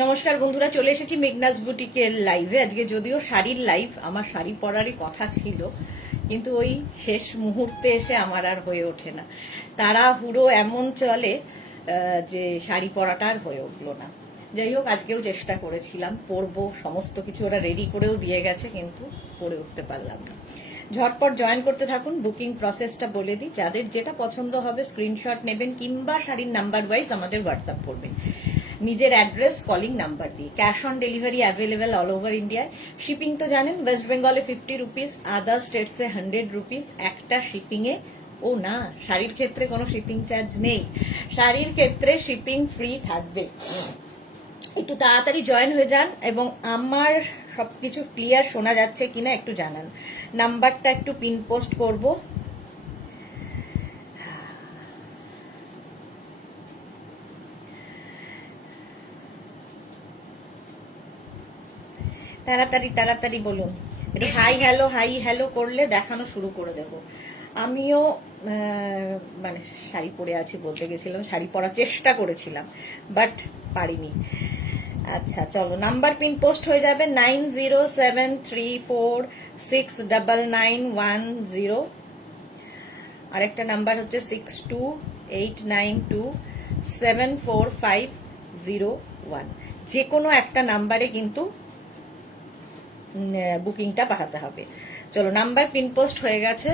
নমস্কার বন্ধুরা, চলে এসেছি মেঘনাস বুটিকের লাইভে। আজকে যদিও শাড়ির লাইভ, আমার শাড়ি পরারই কথা ছিল, কিন্তু ওই শেষ মুহূর্তে এসে আমার আর হয়ে ওঠে না। তাড়াহুড়ো এমন চলে যে শাড়ি পরাটা আর হয়ে উঠলো না। যাই হোক, আজকেও চেষ্টা করেছিলাম, পরবো, সমস্ত কিছু ওরা রেডি করেও দিয়ে গেছে, কিন্তু পরে উঠতে পারলাম না। ঝটপট জয়েন করতে থাকুন। বুকিং প্রসেসটা বলে দিই, যাদের যেটা পছন্দ হবে স্ক্রিনশট নেবেন কিংবা শাড়ির নাম্বার ওয়াইজ আমাদের হোয়াটসঅ্যাপ করবেন, নিজের অ্যাড্রেস কলিং নাম্বার দিয়ে। Cash on delivery available all over ইন্ডিয়ায়। শিপিং তো জানেন, ওয়েস্ট বেঙ্গলে 50 রুপিস, আদার স্টেটসে 100 রুপিস একটা শিপিংয়ে। ও না, শাড়ির ক্ষেত্রে কোনো শিপিং চার্জ নেই, শাড়ির ক্ষেত্রে শিপিং ফ্রি থাকবে। একটু তাড়াতাড়ি জয়েন হয়ে যান এবং আমার সবকিছু ক্লিয়ার শোনা যাচ্ছে কিনা একটু জানান। নাম্বারটা একটু পিন পোস্ট করবো। তাড়াতাড়ি তাড়াতাড়ি বলুন, একটু হাই হ্যালো করলে দেখানো শুরু করে দেব। আমিও মানে শাড়ি পরে আছি বলতে গেছিলাম, শাড়ি পরার চেষ্টা করেছিলাম বাট পারিনি। আচ্ছা চলো, নাম্বার পিন পোস্ট হয়ে যাবে 9073469910। আরেকটা নাম্বার হচ্ছে 6289274501। যে কোনো একটা নাম্বারে কিন্তু বুকিংটা পাঠাতে হবে। চলো, নাম্বার পিন পোস্ট হয়ে গেছে।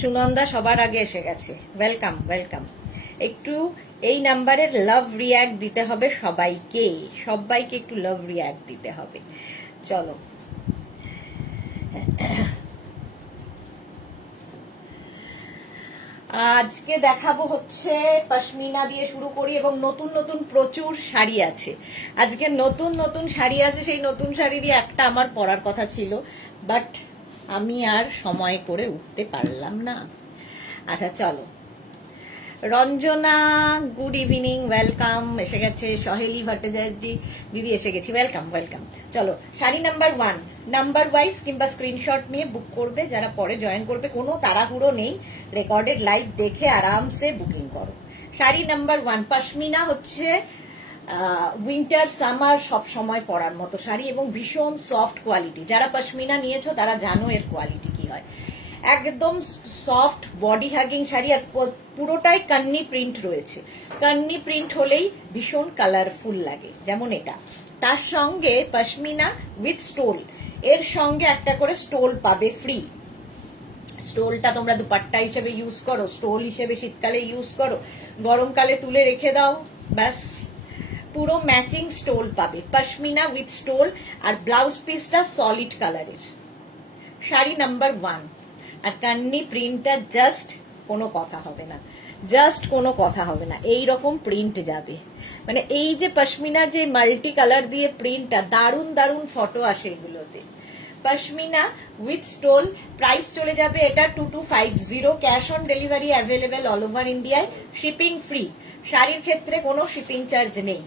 সুনন্দা সবার আগে এসে গেছে, ওয়েলকাম ওয়েলকাম। একটু এই নাম্বারে লাভ রিয়াক্ট দিতে হবে সবাইকে, সবাইকে একটু লাভ রিয়াক্ট দিতে হবে। চলো, আজকে দেখাবো হচ্ছে পশমিনা দিয়ে শুরু করি, এবং নতুন নতুন প্রচুর শাড়ি আছে আজকে, নতুন নতুন শাড়ি আছে। সেই নতুন শাড়িরই একটা আমার পরার কথা ছিল, বাট আমি আর সময় করে উঠতে পারলাম না। আচ্ছা চলো, রঞ্জনা গুড ইভিনিং, ওয়েলকাম। এসে গেছে সহেলি ভট্টাচার্য দিদি, এসে গেছি, ওয়েলকাম ওয়েলকাম। চলো, শাড়ি নাম্বার 1 নাম্বার ওয়াইজ কিংবা স্ক্রিনশট নিয়ে বুক করবে, যারা পরে জয়েন করবে কোনো তাড়াহুড়ো নেই, রেকর্ডেড লাইভ দেখে আরামসে বুকিং করো। শাড়ি নাম্বার 1 পশমিনা হচ্ছে উইন্টার সামার সব সময় পরার মতো শাড়ি এবং ভীষণ সফট কোয়ালিটি। যারা পশমিনা নিয়েছো তারা জানো এর কোয়ালিটি কি হয়। একদম সফট বডি হাগিং শাড়ি, আর পুরোটাই কান্নি প্রিন্ট রয়েছে। কান্নি প্রিন্ট হলেই ভীষণ কালারফুল লাগে, যেমন এটা। তার সঙ্গে পশমিনা উইথ স্টোল, এর সঙ্গে একটা করে স্টোল পাবে ফ্রি। স্টোলটা তোমরা দুপাট্টা হিসেবে ইউজ করো, স্টোল হিসেবে শীতকালে ইউজ করো, গরমকালে তুলে রেখে দাও, ব্যাস পুরো ম্যাচিং স্টোল পাবে। পশমিনা উইথ স্টোল, আর ব্লাউজ পিসটা সলিড কালারের। শাড়ি নাম্বার 1, আর কান্নি প্রিন্টটা জাস্ট কোনো কথা হবে না, জাস্ট কোনো কথা হবে না, এই রকম প্রিন্ট যাবে। মানে এই যে পশমিনার যে মাল্টি কালার দিয়ে প্রিন্টটা, দারুণ দারুণ ফটো আসে এগুলোতে। পশমিনা উইথ স্টোল, প্রাইস চলে যাবে এটা 2250। Cash on delivery available all over ইন্ডিয়ায়, শিপিং ফ্রি। শাড়ির ক্ষেত্রে কোনো শিপিং চার্জ নেই।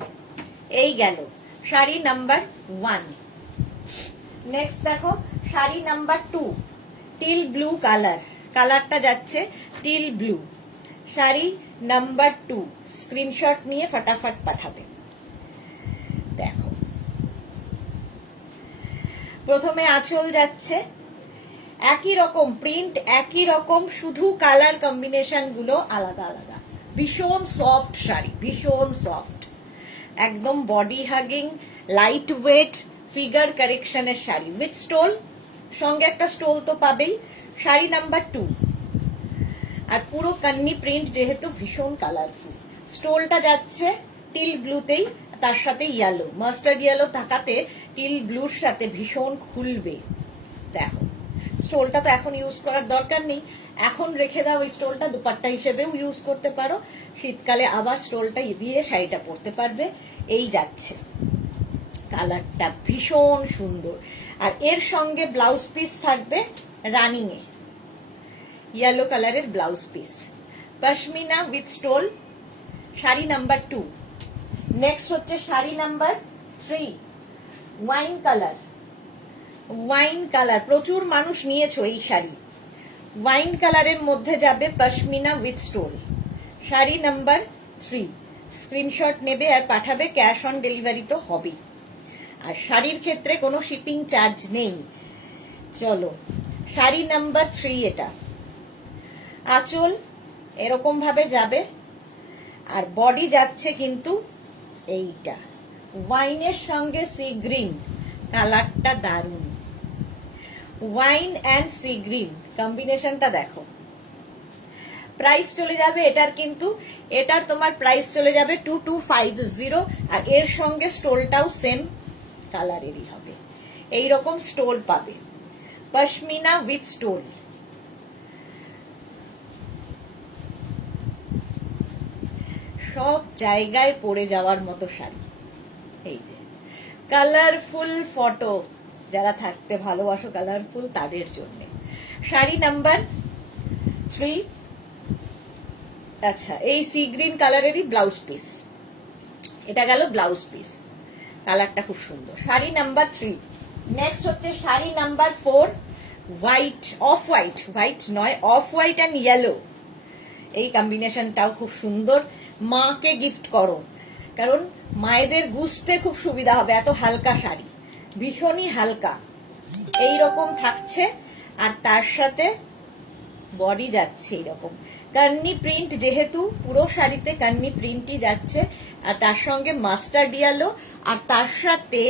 এই গেল শাড়ি নাম্বার 1। নেক্সট দেখো sari number 2, teal blue colour, কালারটা যাচ্ছে teal blue. Sari number 2, screenshot নিয়ে ফটাফট পাঠাবে। দেখো, প্রথমে আঁচল যাচ্ছে, একই রকম প্রিন্ট, একই রকম, শুধু কালার কম্বিনেশন গুলো আলাদা আলাদা। ভীষণ সফট শাড়ি, ভীষণ সফট, একদম body hugging, light weight, figure কারেকশনের শাড়ি উইথ স্টোল, সঙ্গে একটা স্টোল তো পাবেই। শাড়ি নাম্বার 2, আর পুরো কান্নি প্রিন্ট যেহেতু ভীষণ কালারফুল। স্টোলটা যাচ্ছে টিল ব্লুতেই, তার সাথে ইয়েলো, মাস্টার্ড ইয়েলো থাকাতে টিল ব্লুর সাথে ভীষণ খুলবে। দেখো, স্টোলটা তো এখন ইউজ করার দরকার নেই, এখন রেখে দাও এই স্টোলটা, দুপাট্টা হিসেবেও ইউজ করতে পারো, শীতকালে আবার স্টোলটা দিয়ে শাড়িটা পরতে পারবে। এই যাচ্ছে, কালারটা ভীষণ সুন্দর। আর এর সঙ্গে ব্লাউজ পিস থাকবে রানিং এ, ইয়েলো কালারের blouse piece. Pashmina with stole, sari number 2। Next হচ্ছে sari number 3, wine colour. Wine colour প্রচুর মানুষ নিয়েছো এই শাড়ি। ওয়াইন কালারের মধ্যে যাবে pashmina with stole, sari number 3। Screenshot নেবে আর পাঠাবে, ক্যাশ অন ডেলিভারি তো হবেই। আর শাড়ির ক্ষেত্রে কোনো শিপিং চার্জ নেই। চলো, শাড়ি নাম্বার 3 এটা। আঁচল এরকম ভাবে যাবে, আর বডি যাচ্ছে কিন্তু এইটা ওয়াইনের সঙ্গে সি গ্রিন, কালারটা দারুণ। ওয়াইন অ্যান্ড সি গ্রিন কম্বিনেশনটা দেখো। প্রাইস চলে যাবে এটার, কিন্তু এটার তোমার প্রাইস চলে যাবে 2250। আর এর সঙ্গে স্টোলটাও সেম কালারেরই হবে, এইরকম স্টোল পাবে, পশমিনা উইথ স্টোল। সব জায়গায় পরে যাওয়ার মতো শাড়ি। এই যে কালারফুল ফটো, যারা থাকতে ভালোবাসো কালারফুল, তাদের জন্য শাড়ি নাম্বার 3। আচ্ছা, এই সি গ্রিন কালারেরই ব্লাউজ পিস, এটা গেল ব্লাউজ পিস, কালারটা খুব সুন্দর। শাড়ি নাম্বার 3। নেক্সট হচ্ছে sari number 4, white, off white, white নয়, অফ হোয়াইট অ্যান্ড ইয়েলো। এই কম্বিনেশনটাও খুব সুন্দর। মাকে গিফট করো, কারণ মায়েদের গুছতে খুব সুবিধা হবে। এত হালকা শাড়ি, ভীষণই হালকা, এইরকম থাকছে। আর তার সাথে বডি যাচ্ছে এইরকম কান্নি প্রিন্ট, যেহেতু পুরো শাড়িতে কান্নি প্রিন্টই যাচ্ছে। আর তার সঙ্গে মাস্টার্ড ইয়েলো, আর তার সাথে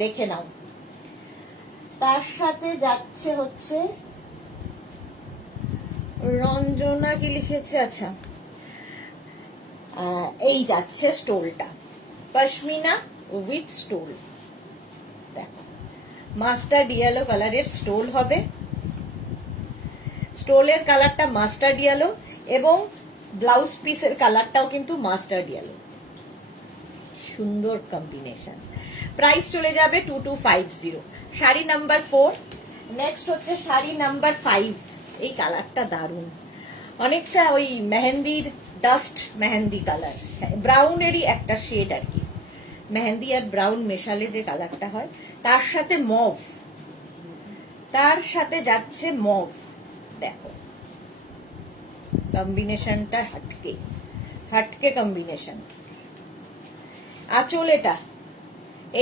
দেখে নাও, তার সাথে যাচ্ছে হচ্ছে রঞ্জনা কি লিখেছে, আচ্ছা এই যাচ্ছে স্টোলটা, পশমিনা উইথ স্টোল। দেখো, মাস্টার্ড ইয়েলো কালারের স্টোল হবে, স্টোলের কালারটা মাস্টার্ড ইয়েলো, এবং ব্লাউজ পিসের কালারটাও কিন্তু মাস্টার্ড ইয়েলো। সুন্দর কম্বিনেশন। প্রাইস চলে যাবে 2250। শাড়ি নাম্বার 4। নেক্সট হচ্ছে শাড়ি নাম্বার 5। এই কালারটা দারুণ, অনেকটা ওই মেহেন্দির ডাস্ট মেহেন্দি কালার, ব্রাউনেরই একটা শেড আর কি, মেহেন্দি আর ব্রাউন মেশালে যে কালারটা হয়। তার সাথে মভ, তার সাথে যাচ্ছে মভ। দেখো কম্বিনেশনটা হাটকে হাটকে কম্বিনেশন। আঁচল এটা,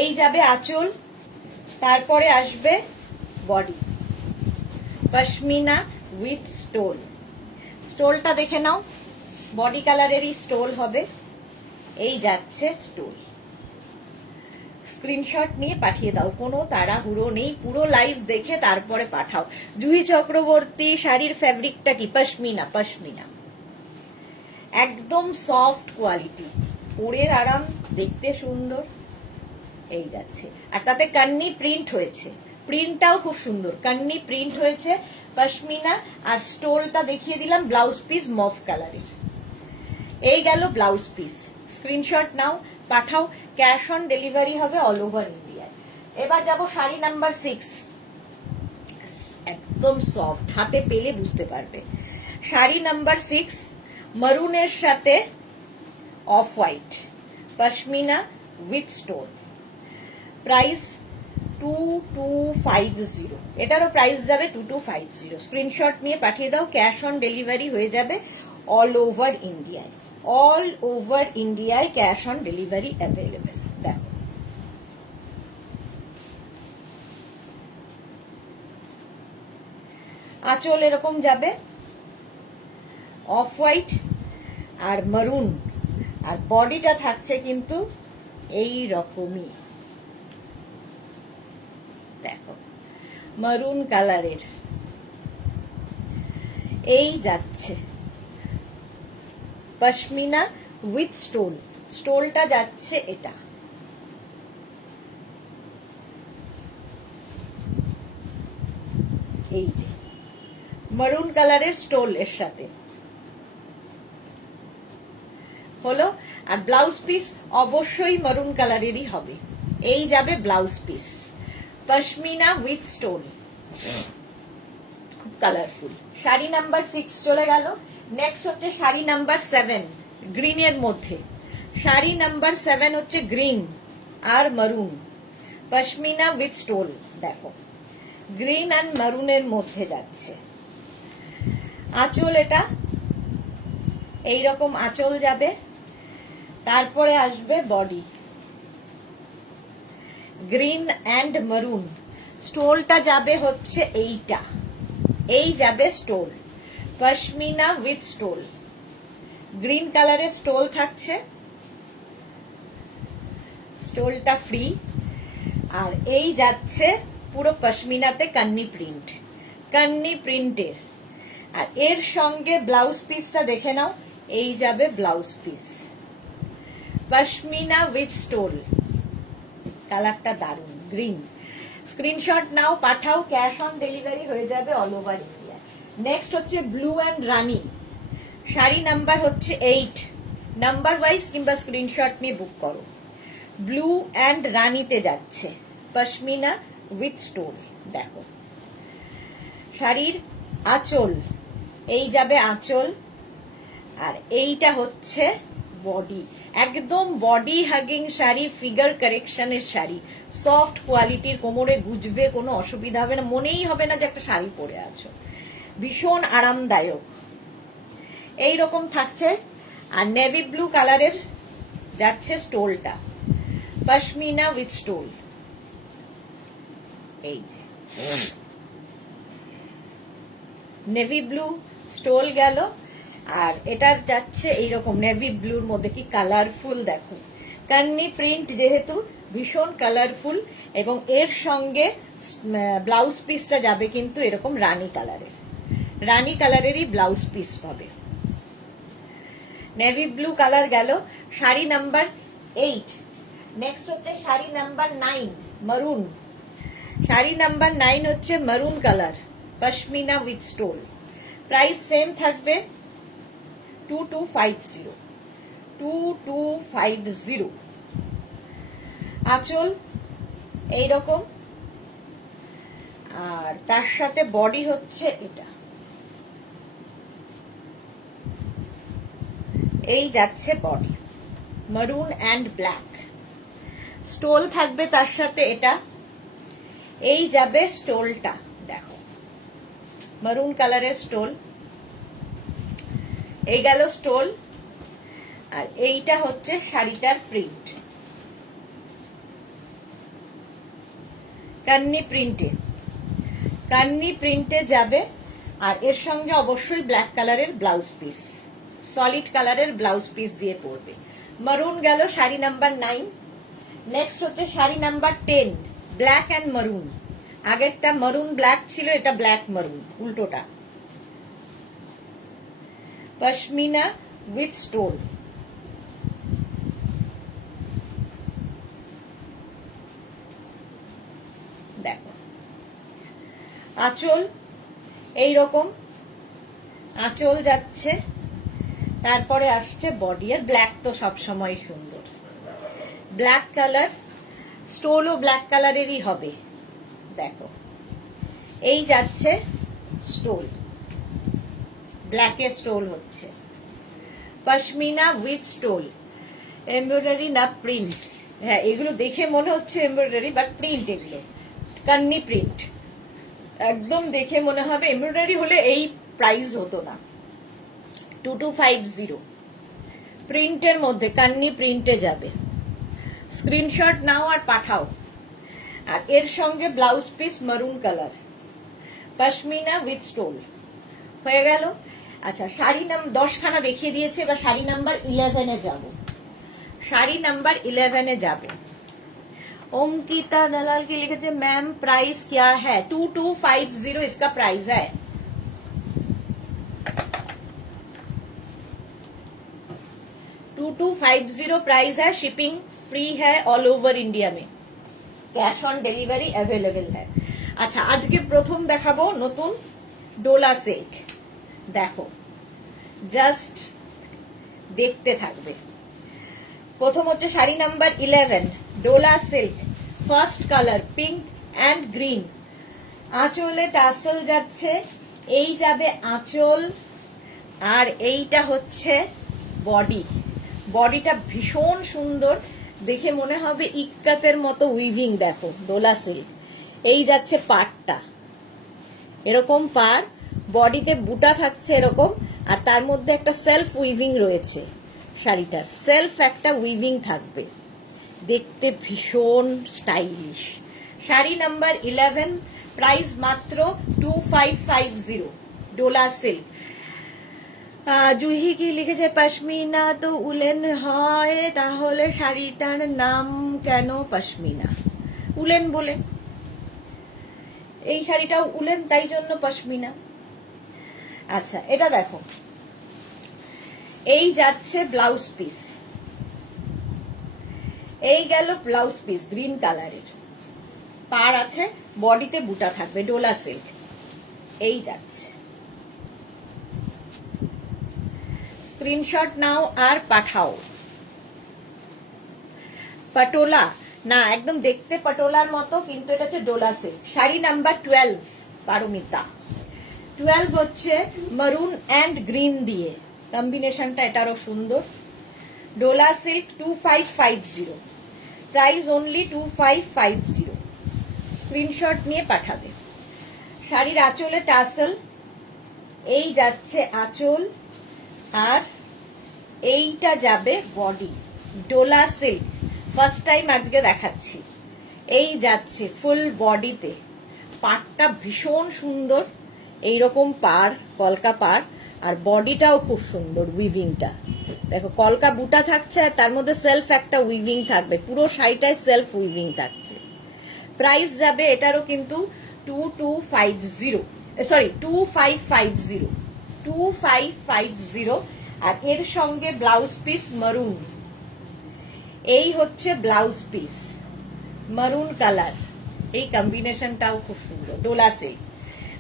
এই যাবে আঁচল, তারপরে আসবে বডি, পশমিনা উইথ স্টোল। স্টোলটা দেখে নাও, বডি কালারেরই স্টোল হবে, এই যাচ্ছে স্টোল। স্ক্রিনশট নিয়ে পাঠিয়ে দাও, কোনো তাড়াহুড়ো নেই, পুরো লাইভ দেখে তারপরে পাঠাও। জুহি চক্রবর্তী, শাড়ির ফ্যাব্রিকটা কি? পশমিনা, পশমিনা একদম সফট কোয়ালিটি, পরের আরাম, দেখতে সুন্দর, এই যাচ্ছে। আর তাতে কান্নি প্রিন্ট হয়েছে, প্রিন্টটাও খুব সুন্দর, কান্নি প্রিন্ট হয়েছে, পশমিনা। আর স্টোলটা দেখিয়ে দিলাম, ব্লাউজ পিস মভ কালারের। এই গেল ব্লাউজ পিস। স্ক্রিনশট নাও, পাঠাও, ক্যাশ অন ডেলিভারি হবে অল ওভার ইন্ডিয়ায়। এবার যাব শাড়ি নাম্বার 6। একদম সফট, হাতে পেলে বুঝতে পারবে। শাড়ি নাম্বার 6, মারুনের সাথে off white, pashmina with stone. Price 2250। এটারও প্রাইস যাবে 2250। স্ক্রিনশট নিয়ে পাঠিয়ে দাও, ক্যাশ অন ডেলিভারি হয়ে যাবে অল ওভার ইন্ডিয়ায়। অল ওভার ইন্ডিয়ায় ক্যাশ অন ডেলিভারি অ্যাভেলেবেল। দেখো আঁচল এরকম যাবে, অফ হোয়াইট আর মারুন, আর বডিটা থাকছে কিন্তু এই রকমই, দেখো মারুন কালারের, এই যাচ্ছে পশমিনা উইথ স্টোল। স্টোলটা যাচ্ছে এটা, এই যে মারুন কালারের স্টোল এর সাথে হলো। আর ব্লাউজ পিস অবশ্যই মারুন কালারেরই হবে, এই যাবে blouse piece, pashmina with stone, খুব কালারফুল। শাড়ি নাম্বার 6 চলে গেল। নেক্সট হচ্ছে শাড়ি নাম্বার 7, গ্রিনের মধ্যে। শাড়ি নাম্বার 7 হচ্ছে গ্রিন আর মারুন, পশমিনা উইথ স্টোল। দেখো গ্রিন আর মারুনের মধ্যে যাচ্ছে। আঁচল এটা এইরকম আঁচল যাবে, তারপরে আসবে বডি, গ্রিন অ্যান্ড মারুন। স্টোলটা যাবে হচ্ছে এইটা, এই যাবে stole, pashmina with stole, green কালারের স্টোল থাকছে, স্টোলটা ফ্রি। আর এই যাচ্ছে পুরো পশমিনাতে কান্নি প্রিন্ট, কান্নি প্রিন্টের। আর এর সঙ্গে ব্লাউজ পিসটা দেখে নাও, এই যাবে blouse piece, pashmina with stole, কালারটা দারুন গ্রিন। স্ক্রিনশট নাও, পাঠাও, ক্যাশ অন ডেলিভারি হয়ে যাবে অল ওভার ইন্ডিয়া। নেক্সট হচ্ছে blue and Rani, sari number হচ্ছে 8, নাম্বার ওয়াইজ কিংবা স্ক্রিনশট নিয়ে বুক করো। ব্লু অ্যান্ড রানিতে যাচ্ছে পশমিনা উইথ স্টোল। দেখো শাড়ির আঁচল, এই যাবে আঁচল, আর এইটা হচ্ছে বডি, একদম বডি হাগিং শাড়ি, ফিগার কারেকশনের শাড়ি, সফট কোয়ালিটির, কোমরে গুজবে, কোনো অসুবিধা হবে না, মনেই হবে না যে একটা শাড়ি পরে আছো, ভীষণ আরামদায়ক। এইরকম থাকছে। আর নেভি ব্লু কালারের যাচ্ছে স্টোলটা, পশমিনা উইথ স্টোল, এই যে নেভি ব্লু স্টোল গেল। আর এটার যাচ্ছে এইরকম নেভি ব্লুর মধ্যে, কি কালারফুল দেখো, কান্নি প্রিন্ট যেহেতু ভীষণ কালারফুল। এবং এর সঙ্গে ব্লাউজ পিসটা যাবে কিন্তু এরকম রানী কালারের, রানী কালারেরই ব্লাউজ পিস পাবে। নেভি ব্লু কালার গেল, শাড়ি নাম্বার 8। নেক্সট হচ্ছে শাড়ি নাম্বার 9, মারুন। শাড়ি নাম্বার 9 হচ্ছে মারুন colour, pashmina with stole, price same থাকবে 2250, 2250। আঁচল এইরকম, আর তার সাথে বডি হচ্ছে এটা, এই যাচ্ছে বডি, মারুন অ্যান্ড ব্ল্যাক। স্টোল থাকবে তার সাথে এটা, এই যাবে স্টোলটা, দেখো মারুন কালারের স্টোল, এই গেল স্টোল। আর এইটা হচ্ছে শাড়িটার প্রিন্ট, কান্নি প্রিন্টে, কান্নি প্রিন্টে যাবে। আর এর সঙ্গে অবশ্যই ব্ল্যাক কালারের ব্লাউজ পিস, সলিড কালারের ব্লাউজ পিস দিয়ে পরবে। মারুন গেল শাড়ি নাম্বার 9। নেক্সট হচ্ছে শাড়ি নাম্বার 10, ব্ল্যাক অ্যান্ড মারুন। আগেরটা মারুন ব্ল্যাক ছিল, এটা ব্ল্যাক মারুন, উল্টোটা, পশমিনা উইথ স্টোল। দেখো আঁচল এইরকম, আঁচল যাচ্ছে, তারপরে আসছে বডি। আর ব্ল্যাক তো সবসময় সুন্দর, ব্ল্যাক কালার, স্টোলও ব্ল্যাক কালারেরই হবে। দেখো এই যাচ্ছে স্টোল, ব্ল্যাকে স্টোল হচ্ছে, পশমিনা উইথ স্টোল, এমব্রয়ডারি না প্রিন্ট। হ্যাঁ এগুলো দেখে মনে হচ্ছে এমব্রয়ডারি, বাট প্রিন্ট, এগুলো কান্নি প্রিন্ট, একদম দেখে মনে হবে এমব্রয়ডারি হলে এই প্রাইস হতো না। 2250 প্রিন্টের মধ্যে, কান্নি প্রিন্টে যাবে। স্ক্রিনশট নাও আর পাঠাও। আর এর সঙ্গে ব্লাউজ পিস মারুন কালার, পশমিনা উইথ স্টোল হয়ে গেল। আচ্ছা শাড়ি নাম 10খানা দেখিয়ে দিয়েছে, এবার শাড়ি নাম্বার 11-এ যাব। শাড়ি নাম্বার 11-এ যাব। अंकिता दलाल की लिखे मैम प्राइस क्या है? 2250 इसका प्राइस है। $2250 प्राइस है, शिपिंग फ्री है ऑल ओवर इंडिया में, कैश ऑन डिलीवरी अवेलेबल है। अच्छा आज के प्रथम देखाबो नतून डोला सिल्क, देखो जस्ट देखते থাকবে। প্রথম হচ্ছে sari number 11, Dola silk, first colour pink and green. আঁচলে টাসেল যাচ্ছে, এই যাবে আঁচল, আর এইটা হচ্ছে বডি। বডিটা ভীষণ সুন্দর, দেখে মনে হবে ইক্কাতের মতো উইভিং। দেখো ডোলা সিল্ক, এই যাচ্ছে পাড়টা, এরকম পাড়, বডিতে বুটা থাকছে এরকম, আর তার মধ্যে একটা সেলফ উইভিং রয়েছে। শাড়িটার সেলফ একটা উইভিং থাকবে, দেখতে ভীষণ স্টাইলিশ। শাড়ি নাম্বার 11, প্রাইস মাত্র 2550, ডোলা সিল্ক। জুহি কি লিখেছে, পশমিনা তো উলেন হয়, তাহলে শাড়িটার নাম কেন পশমিনা? উলেন বলে, এই শাড়িটাও উলেন, তাই জন্য পশমিনা। আচ্ছা, এটা দেখো, এই যাচ্ছে ব্লাউজ পিস, এই গেল ব্লাউজ পিস গ্রিন কালারের, পার আছে, বডিতে বুটা থাকবে, ডোলা সিল্ক। এই যাচ্ছে, স্ক্রিনশট নাও আর পাঠাও। পটোলা না, একদম দেখতে পটোলার মতো, কিন্তু এটা হচ্ছে ডোলা সিল্ক। শাড়ি নাম্বার 12, পারমিতা। 12 হচ্ছে মারুন অ্যান্ড গ্রিন দিয়ে, কম্বিনেশনটা এটারও সুন্দর। Dola silk 2550, price only 2550, screenshot নিয়ে পাঠাবে। শাড়ির আঁচলে টাসেল, এই যাচ্ছে আঁচল, আর এইটা যাবে body, Dola silk, first time আজকে দেখাচ্ছি। এই যাচ্ছে ফুল বডিতে, পাড়টা ভীষণ সুন্দর, এইরকম পাড়, কলকা পাড়, আর বডিটাও খুব সুন্দর, উইভিংটা দেখো, কলকা বুটা থাকছে, আর তার মধ্যে সেলফ একটা উইভিং থাকবে, পুরো শাড়িটায় সেলফ উইভিং থাকছে। প্রাইস যাবে এটারও কিন্তু 2550, আর এর সঙ্গে ব্লাউজ পিস মারুন। এই হচ্ছে ব্লাউজ পিস, মারুন কালার, এই কম্বিনেশনটাও খুব সুন্দর, ডোলা সিল্ক,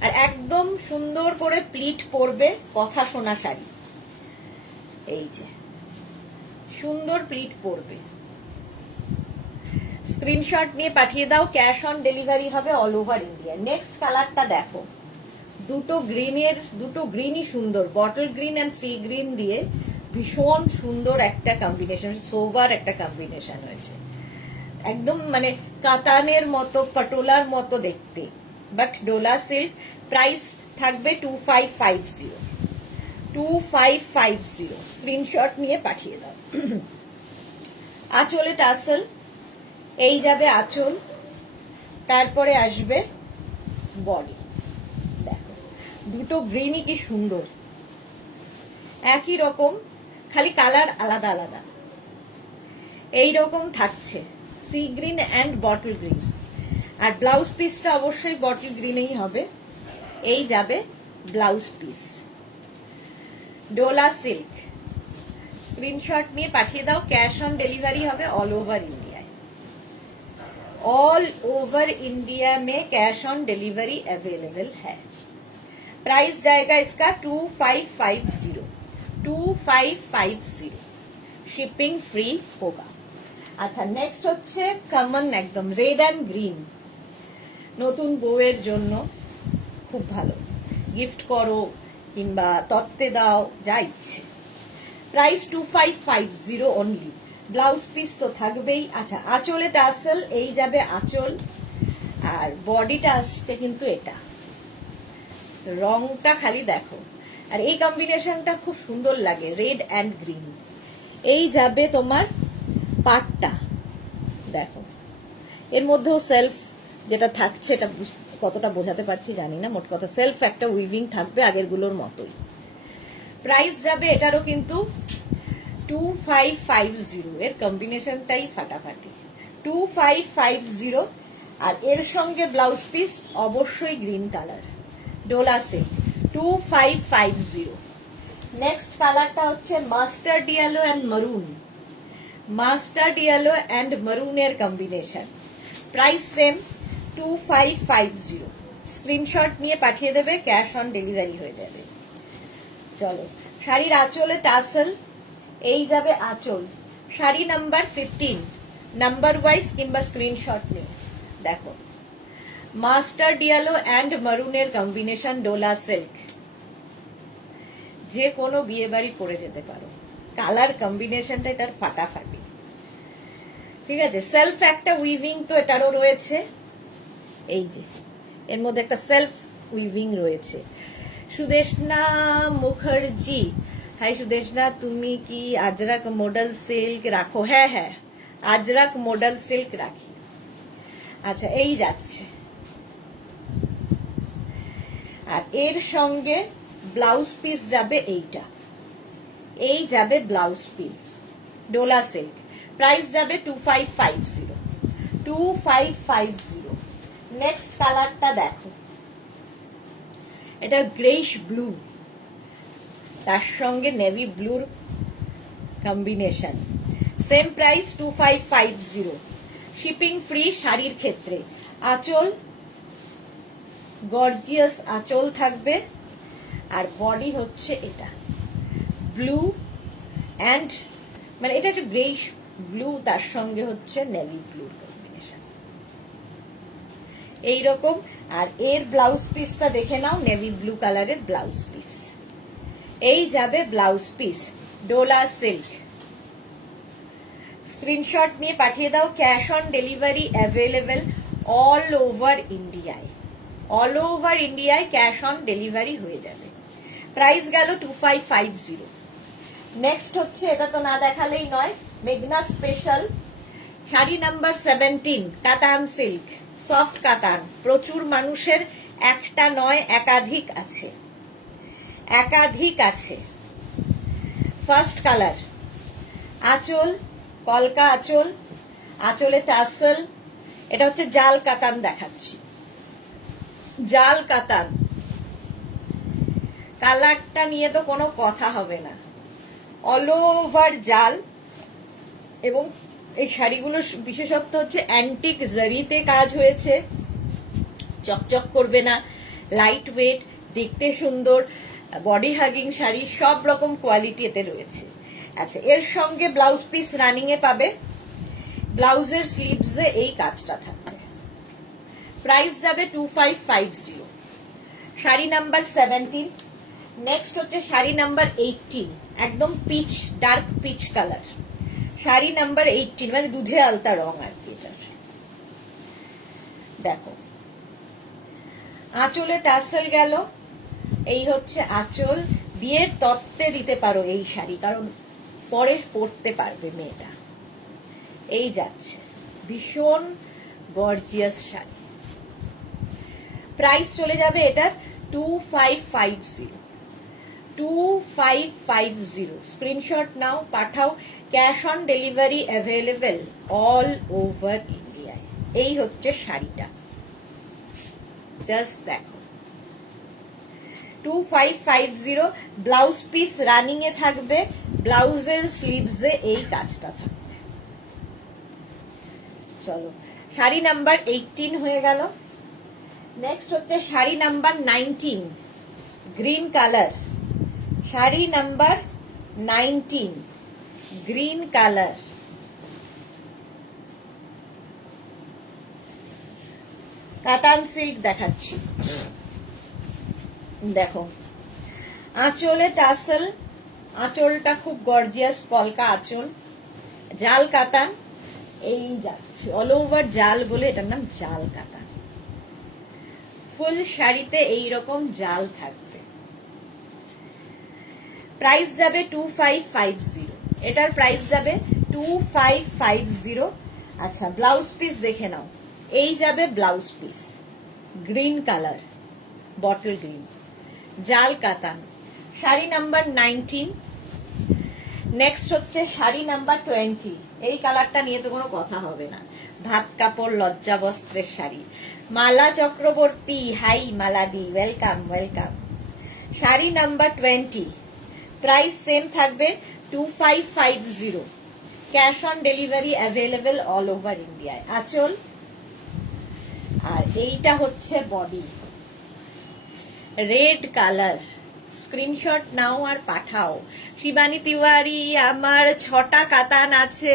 আর একদম সুন্দর করে প্লিট পরবে, কথা শোনা শাড়ি। এই যে সুন্দর প্লিট পরবে, স্ক্রিনশট নিয়ে পাঠিয়ে দাও, ক্যাশ অন ডেলিভারি হবে অল ওভার ইন্ডিয়া। নেক্সট কালারটা দেখো, দুটো গ্রিনই সুন্দর, bottle green and sea green দিয়ে ভীষণ সুন্দর একটা কম্বিনেশন, সোবার একটা কম্বিনেশন হয়েছে, একদম মানে কাতানের মতো, পটোলার মতো দেখতে, বাট ডোলা সিল্ক। প্রাইস থাকবে 2550, স্ক্রিনশট নিয়ে পাঠিয়ে দাও। আঁচলে টাসেল, এই যাবে আঁচল, তারপরে আসবে বডি। দেখো দুটো গ্রিনই কি সুন্দর, একই রকম, খালি কালার আলাদা আলাদা, এই রকম থাকছে, sea green and bottle green, আর ব্লাউজ পিসটা অবশ্যই বটল গ্রিনেই হবে। এই যাবে blouse piece, Dola silk, screenshot নিয়ে পাঠিয়ে দাও, ক্যাশ অন ডেলিভারি হবে all over India, all over India में कैश ऑन डिलीवरी अवेलेबल है। प्राइस जाएगा इसका 2550, शिपिंग फ्री होगा। আচ্ছা, নেক্সট হচ্ছে কমন একদম রেড অ্যান্ড গ্রিন, নতুন বউয়ের জন্য খুব ভালো, গিফট করো কিংবা তত্ত্বে দাও, যা ইচ্ছে। প্রাইস 2550 অনলি, ব্লাউজ পিস তো থাকবেই। আচ্ছা, আঁচলে টাসেল, এই যাবে আঁচল, আর বডিটা আসছে কিন্তু এটা, রংটা খালি দেখো, আর এই কম্বিনেশনটা খুব সুন্দর লাগে, রেড অ্যান্ড গ্রিন। এই যাবে তোমার পাটটা, দেখো এর মধ্যেও সেলফ যেটা থাকছে, এটা কতটা বোঝাতে পারছি জানি না, মোট কথা সেলফ একটা উইভিং থাকবে আগের গুলোর মতোই। প্রাইস যাবে এটারও কিন্তু 2550, এর কম্বিনেশনটাই ফাটাফাটি, 2550, আর এর সঙ্গে ব্লাউজ পিস অবশ্যই green colour, Dola silk, 2550। Next কালারটা হচ্ছে mustard yellow and maroon, mustard yellow and মারুনের কম্বিনেশন, প্রাইস সেম 2550, স্ক্রিনশট নিয়ে পাঠিয়ে দেবে, ক্যাশ অন ডেলিভারি হয়ে যাবে। চলো, শাড়ির আঁচলে টাসেল, এই যাবে আঁচল, শাড়ি নাম্বার 15, নাম্বার ওয়াইজ কিংবা স্ক্রিনশট নিয়ে দেখো, মাস্টার্ড ইয়েলো অ্যান্ড মারুনের কম্বিনেশন, ডোলা সিল্ক, যে কোনো বিয়ে বাড়ি পরে যেতে পারো, কালার কম্বিনেশনটা এটার ফাটাফাটি, ঠিক আছে। সেলফ একটা উইভিং তো এটারও রয়েছে, এই যে এর মধ্যে একটা সেলফ উইভিং রয়েছে। সুদেশনা মুখার্জি, হাই সুদেশনা, তুমি কি আজরাক মডেল সিল্ক রাখো? হ্যাঁ হ্যাঁ, আজরাক মডেল সিল্ক রাখি। আচ্ছা, এই যাচ্ছে, আর এর সঙ্গে ব্লাউজ পিস যাবে এইটা, এই যাবে blouse piece, Dola silk. Price যাবে 2550, 2550। নেক্সট কালারটা দেখো, এটা গ্রেইশ ব্লু, তার সঙ্গে নেভি ব্লুর combination. Same price 2550, shipping free শাড়ির ক্ষেত্রে। আঁচল গর্জিয়াস আঁচল থাকবে, আর বডি হচ্ছে এটা ব্লু অ্যান্ড মানে এটা একটু গ্রেইশ ব্লু, তার সঙ্গে হচ্ছে নেভি ব্লুর কম্বিনেশন এইরকম। আর এর ব্লাউজ পিসটা দেখে নাও, নেভি ব্লু কালারের ব্লাউজ পিস। এই যাবে blouse piece, Dola silk. Screenshot নিয়ে পাঠিয়ে দাও। Cash on delivery available all over ইন্ডিয়ায়, অল ওভার ইন্ডিয়ায় ক্যাশ অন ডেলিভারি হয়ে যাবে। প্রাইস গেল 2550। নেক্সট হচ্ছে, এটা তো না দেখালেই নয়, মেঘনা স্পেশাল শাড়ি নাম্বার 17, কাতান সিল্ক, সফট কাতান। প্রচুর মানুষের, একটা নয় একাধিক আছে, একাধিক আছে। ফার্স্ট কালার, আঁচল কলকা আঁচল, আঁচলে টাসেল। এটা হচ্ছে জাল কাতান দেখাচ্ছি, জাল কাতান। কালারটা নিয়ে তো কোনো কথা হবে না, অল ওভার জাল। এবং এই শাড়িগুলোর বিশেষত্ব হচ্ছে অ্যান্টিক জারিতে কাজ হয়েছে, চকচক করবে না, লাইট ওয়েট, দেখতে সুন্দর, বডি হাগিং শাড়ি, সব রকম কোয়ালিটি এতে রয়েছে। আচ্ছা, এর সঙ্গে ব্লাউজ পিস রানিং এ পাবে, ব্লাউজের স্লিভসে এই কাজটা থাকবে। প্রাইস যাবে 2550, শাড়ি নাম্বার 17। নেক্সট হচ্ছে শাড়ি নাম্বার 18, একদম peach, dark peach colour. Sari number 18 মানে দুধে আলতা রং আর কি এটা। দেখো, আঁচলে টাসেল গেল, এই হচ্ছে আঁচল। বিয়ের তত্ত্বে দিতে পারো এই শাড়ি, কারণ পরে পরতে পারবে মেয়েটা। এই যাচ্ছে, ভীষণ গর্জিয়াস শাড়ি। প্রাইস চলে যাবে এটার 2550, 2550। স্ক্রিনশট নাও, পাঠাও। Cash on delivery available all over ইন্ডিয়ায়। এই হচ্ছে শাড়িটা, জাস্ট দেখো, 2550। ব্লাউজ পিস রানিং এ থাকবে, ব্লাউজের স্লিভসে এই কাজটা থাকবে। চলো, শাড়ি নাম্বার 18 হয়ে গেল। নেক্সট হচ্ছে sari number 19, green colour. Sari number 19, green colour. কাতান সিল্ক দেখাচ্ছি, দেখো, আঁচলে টাসেল, আঁচলটা খুব গর্জিয়াস কলকা আঁচল, জাল কাতান। এই যাচ্ছে অল ওভার জাল বলে এটার নাম জাল কাতান। ফুল শাড়িতে এইরকম জাল থাকবে। প্রাইস যাবে 2550, এটার প্রাইস যাবে 2550। আচ্ছা, ব্লাউজ পিস দেখে নাও, এই যাবে blouse piece, green colour, bottle green, জাল কাতান। শাড়ি নাম্বার 19। নেক্সট হচ্ছে শাড়ি নাম্বার 20, এই কালারটা নিয়ে তো কোনো কথা হবে না, ভাত কাপড় লজ্জা বস্ত্রের শাড়ি। মালা চক্রবর্তী, হাই মালাদি, welcome welcome. Sari number 20, price same থাকবে 2550, cash on delivery available all over ইন্ডিয়ায়। আঁচল, আর এইটা হচ্ছে বডি, রেড কালার। স্ক্রিনশট নাও আর পাঠাও। শিবানী তিওয়ারি, আমার 6টা কাতান আছে,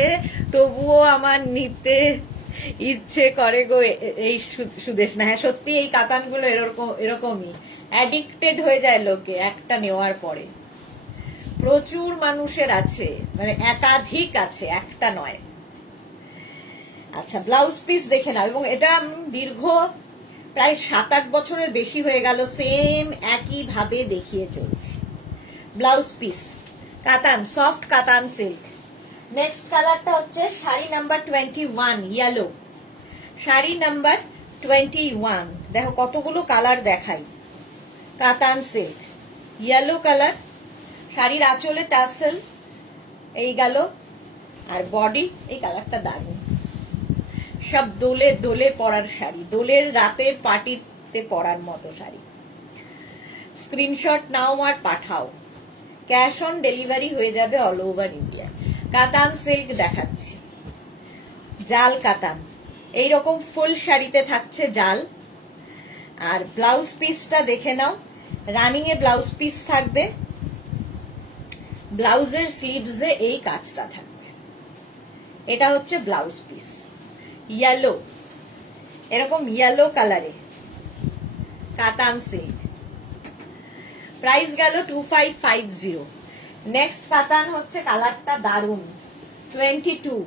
তবুও আমার নিতে ইচ্ছে করে গো। এই সুদেশ না, হ্যাঁ সত্যি এই কাতানগুলো এরকমই, অ্যাডিক্টেড হয়ে যায় লোকে একটা নেওয়ার পরে। প্রচুর মানুষের আছে, মানে একাধিক আছে, একটা নয়। আচ্ছা, ব্লাউজ পিস দেখে নাও। এবং এটা দীর্ঘ প্রায় 7-8 বছরের বেশি হয়ে গেল সেম একই ভাবে দেখিয়ে চলছি। ব্লাউজ পিস কাতান, সফট কাতান সিল্ক। নেক্সট কালারটা হচ্ছে sari number 21, yellow. Sari number 21, দেখো কতগুলো কালার দেখাই। কাতান সিল্ক, ইয়েলো কালার। শাড়ির আঁচলে টাসেল, এই গেল। আর বডি, এই কালারটা দারুণ। সব দোলে দোলে পরার শাড়ি, দোলের রাতের পার্টিতে পরার মতো শাড়ি। স্ক্রিনশট নাও আর পাঠাও, ক্যাশ অন ডেলিভারি হয়ে যাবে all over India. Katan silk দেখাচ্ছি, জাল কাতান। এইরকম ফুল শাড়িতে থাকছে জাল। আর ব্লাউজ পিসটা দেখে নাও, রানিং এ ব্লাউজ পিস থাকবে। ব্লাউজের স্লিভসে এই কাজটা থাকবে। এটা হচ্ছে ব্লাউজ পিস, ইয়েলো, এরকম ইয়েলো কালারে কাতান সিল্ক। প্রাইস গেল 2550। নেক্সট কাতান হচ্ছে, কালারটা দারুন, 22,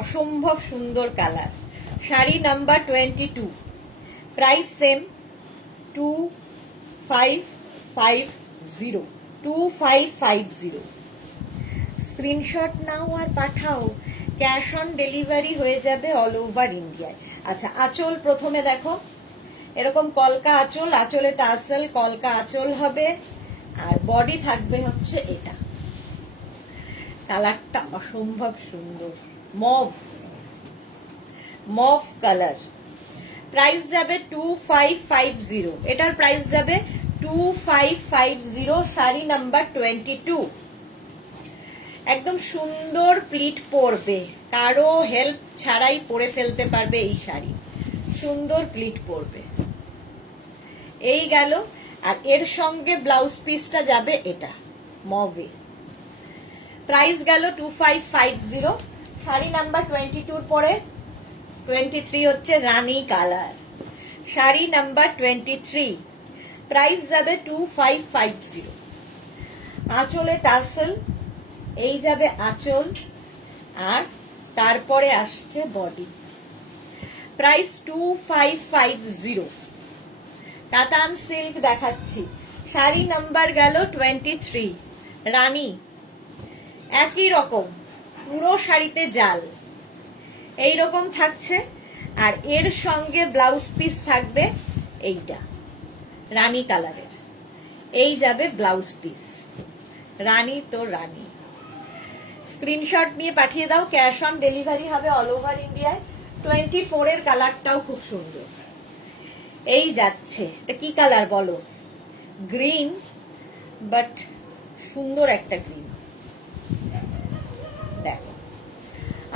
অসম্ভব সুন্দর colour. Sari number 22, price same 2550, 2550। Screenshot নাও আর পাঠাও, ক্যাশ অন ডেলিভারি হয়ে যাবে অল ওভার ইন্ডিয়ায়। আচ্ছা, আঁচল প্রথমে দেখো, এরকম কলকা আঁচল, আঁচলে টাসেল, কলকা আঁচল হবে। আর বডি থাকবে হচ্ছে এটা। কালারটা অসম্ভব সুন্দর, মভ, মভ কালার। প্রাইস যাবে 2550, এটার প্রাইস যাবে 2550। শাড়ি নাম্বার 22, একদম সুন্দর প্লিট পরবে, কারো হেল্প ছাড়াই পরে ফেলতে পারবে এই শাড়ি। সুন্দর প্লিট পরবে, এই গেল। আর এর সঙ্গে ব্লাউজ পিসটা যাবে এটা মভে। প্রাইস গেল 2550। শাড়ি নাম্বার 22 পরে 23 হচ্ছে রানী কালার। শাড়ি নাম্বার 23, প্রাইস যাবে 2550। আঁচলে টাসেল, এই যাবে আঁচল। আর তারপরে আসছে বডি। প্রাইস 2550। কাতান সিল্ক দেখাচ্ছি, শাড়ি নাম্বার গেল 23, রানী। একই রকম, পুরো শাড়িতে জাল এইরকম থাকছে। আর এর সঙ্গে ব্লাউজ পিস থাকবে এইটা রানী কালারের, এই যাবে ব্লাউজ পিস। রানী তো রানী। স্ক্রিনশট নিয়ে পাঠিয়ে দাও, ক্যাশ অন ডেলিভারি হবে অল ওভার ইন্ডিয়ায়। 24 এর কালারটাও খুব সুন্দর, এই যাচ্ছে। এটা কি কালার বলো? গ্রিন, বাট সুন্দর একটা গ্রিন। দেখো,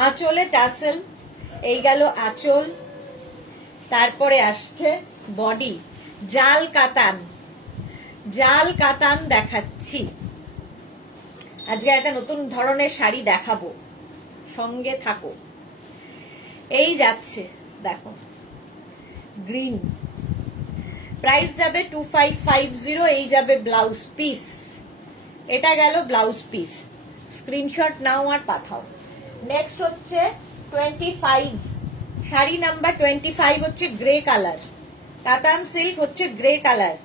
আঁচলে টাসেল, এই গেল আঁচল। তারপরে আসছে বডি, জাল কাতান, জাল কাতান দেখাচ্ছি। আজকে একটা নতুন ধরনের শাড়ি দেখাবো, সঙ্গে থাকো। এই যাচ্ছে, দেখো গ্রিন। প্রাইস যাবে 2550, এই যাবে ব্লাউজ পিস। এটা গেল ব্লাউজ পিস। স্ক্রিনশট নাও আর পাঠাও। নেক্সট হচ্ছে 25, শাড়ি নাম্বার 25 হচ্ছে গ্রে কালার। কাতান সিল্ক হচ্ছে গ্রে কালার।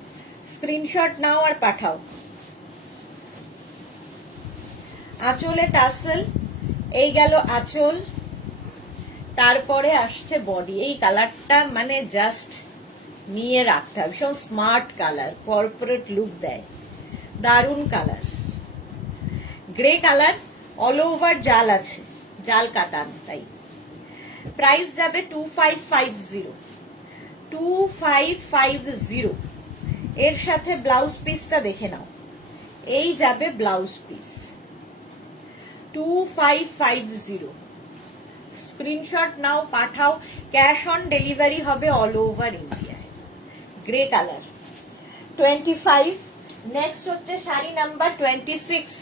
স্ক্রিনশট নাও আর পাঠাও। আঁচলে টাসেল, এই গেল আঁচল। তারপরে আসছে বডি। এই কালারটা মানে জাস্ট নিয়ে রাখতে হবে, ভীষণ স্মার্ট কালার, কর্পোরেট লুক দেয়, দারুণ colour. Grey colour, all over জাল আছে, জাল কাতান তাই। প্রাইস যাবে 2550, 2550। এর সাথে ব্লাউজ পিসটা দেখে নাও, এই যাবে ব্লাউজ পিস 2550। স্ক্রিনশট নাও, পাঠাও, ক্যাশ অন ডেলিভারি হবে অল ওভার ইন্ডিয়ায়। Grey colour 25। নেক্সট হচ্ছে শাড়ি নাম্বার 26,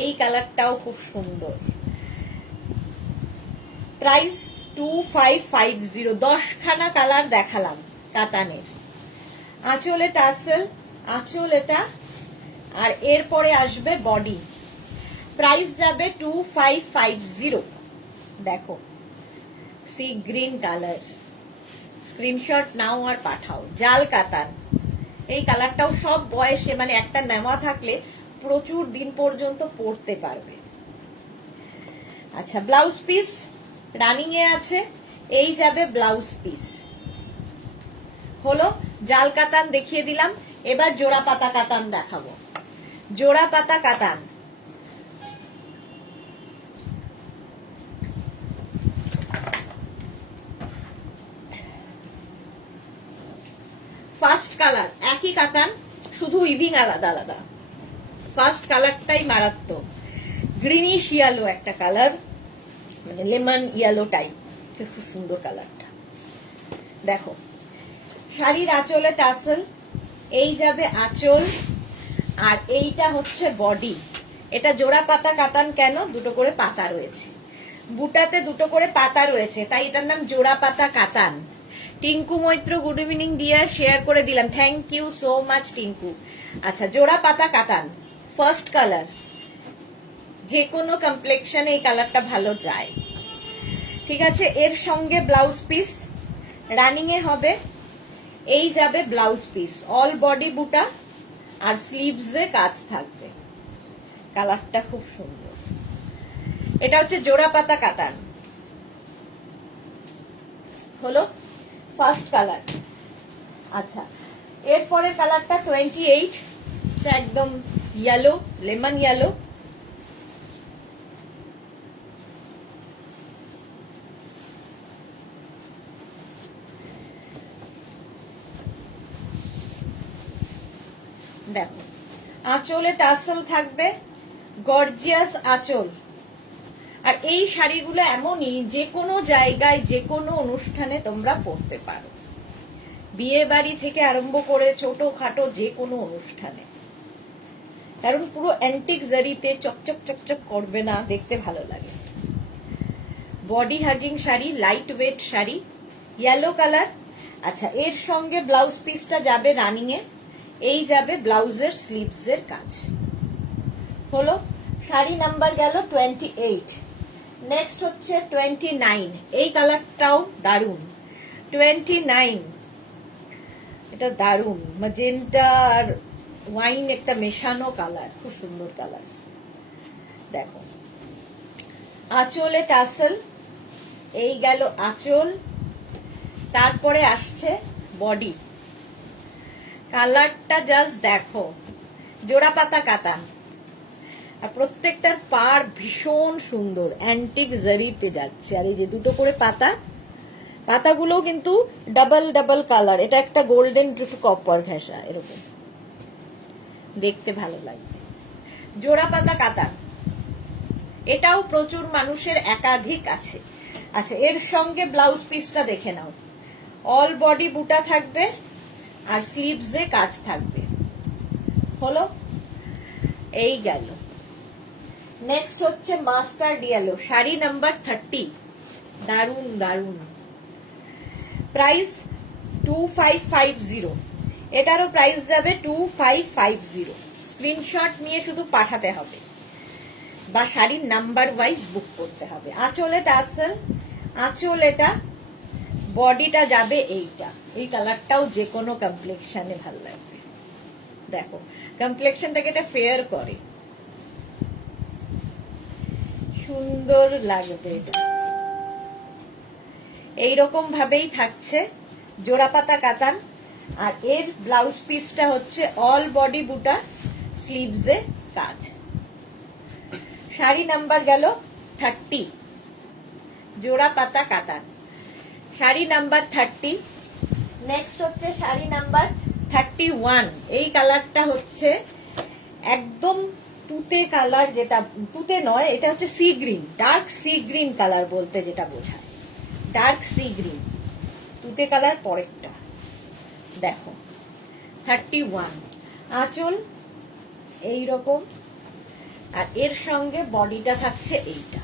এই কালারটাও খুব সুন্দর। প্রাইস 2550। 10খানা কালার দেখালাম কাতানের। আঁচলে টাসেল, আঁচল এটা। আর এরপরে আসবে বডি। প্রাইস যাবে 2550। দেখো, সি গ্রিন কালার। স্ক্রিনশট নাও আর পাঠাও, জাল কাতান। এই কালারটাও সব বয়সে, মানে একটা নেওয়া থাকলে প্রচুর দিন পর্যন্ত পরতে পারবে। আচ্ছা, ব্লাউজ পিস রানিং এ আছে, এই যাবে ব্লাউজ পিস। হলো জাল কাতান দেখিয়ে দিলাম, এবার জোড়া পাতা কাতান দেখাবো। জোড়া পাতা কাতান, ফার্স্ট কালার একই কাতান, শুধু উইভিং আলাদা আলাদা। ফার্স্ট কালারটাই মারাত্মক, গ্রিনিশ ইয়েলো একটা কালার, মানে লেমন ইয়েলো টাইপ, খুব সুন্দর কালারটা। দেখো শাড়ির আঁচলে টাসেল, এই যাবে আঁচল, আর এইটা হচ্ছে বডি। এটা জোড়া পাতা কাতান কেন? দুটো করে পাতা রয়েছে, বুটাতে দুটো করে পাতা রয়েছে, তাই এটার নাম জোড়া পাতা katan. Tinku Maitra, good evening dear, share করে দিলাম, thank you so much Tinku. আচ্ছা, জোড়া পাতা কাতান, ফার্স্ট কালার, যে কোনো কমপ্লেকশনে এই কালারটা ভালো যায়। ঠিক আছে, এর সঙ্গে ব্লাউজ পিস রানিং এ হবে, এই যাবে ব্লাউজ পিস, অল বডি বুটা আর স্লিভসে কাজ থাকবে। কালারটা খুব সুন্দর। এটা হচ্ছে জোড়া পাতা কাতান, হলো ফার্স্ট কালার। আচ্ছা, এরপরের কালারটা 28, একদম ইয়েলো, লেমন ইয়েলো। দেখো আঁচলে টাসেল থাকবে, গর্জিয়াস আঁচল। আর এই শাড়িগুলো এমনই যে কোনো জায়গায় যে কোনো অনুষ্ঠানে তোমরা পরতে পারো, বিয়ে বাড়ি থেকে আরম্ভ করে ছোটখাটো যে কোনো অনুষ্ঠানে, কারণ পুরো অ্যান্টিক জারিতে চকচক চকচক করবে না, দেখতে ভালো লাগে। Body hugging sari, light weight sari, yellow colour. আচ্ছা, এর সঙ্গে ব্লাউজ পিসটা যাবে রানিং এ, এই যাবে ব্লাউজের স্লিভসের কাজ। হলো শাড়ি নাম্বার গেল 28। নেক্সট হচ্ছে 29, এই কালারটাও দারুন। 29 এটা দারুন, ম্যাজেন্টা আর ওয়াইন একটা মেশানো কালার, খুব সুন্দর কালার। দেখো আঁচলে টাসেল, এই গেল আঁচল, তারপরে আসছে বডি। কালারটা জাস্ট দেখো, জোড়া পাতা কাতান, আর প্রত্যেকটার পার ভীষণ সুন্দর, অ্যান্টিক জারিতে যাচ্ছে। আর এই যে দুটো করে পাতা, পাতাগুলো কিন্তু ডাবল ডাবল কালার, এটা একটা গোল্ডেন কপার ঘেঁষা, এরকম দেখতে ভালো লাগবে। জোড়া পাতা কাতান, এটাও প্রচুর মানুষের একাধিক আছে। আচ্ছা, এর সঙ্গে ব্লাউজ পিসটা দেখে নাও, অল বডি বুটা থাকবে আর স্লিভসে কাজ থাকবে। হলো এই গেল। নেক্সট হচ্ছে মাস্টার্ড ইয়েলো, শাড়ি নাম্বার 30, দারুন দারুন। প্রাইস 2550, এটারও প্রাইস যাবে 2550। স্ক্রিনশট নিয়ে শুধু পাঠাতে হবে বা শাড়ির নাম্বার ওয়াইজ বুক করতে হবে। আঁচলে টাসেল, আঁচল এটা, বডিটা যাবে এইটা। এই কালারটাও যে কোনো কমপ্লেকশনে ভালো লাগবে। দেখো কমপ্লেকশনটাকে এটা ফেয়ার করে, সুন্দর লাগবে এটা। এইরকম ভাবেই থাকছে জোড়া পাতা কাতান, আর এর ব্লাউজ পিসটা হচ্ছে অল বডি বুটা, স্লিভসে কাজ। শাড়ি নাম্বার গেল 30, জোড়া পাতা কাতান, শাড়ি নাম্বার 30। নেক্সট হচ্ছে শাড়ি নাম্বার 31, এই কালারটা হচ্ছে একদম তুতে কালার, যেটা তুতে নয়, এটা হচ্ছে sea green, dark sea green colour বলতে যেটা বোঝায়, ডার্ক সি গ্রিন। তুতে কালার পরেরটা দেখো 31, আঁচল এইরকম, আর এর সঙ্গে বডিটা থাকছে এইটা,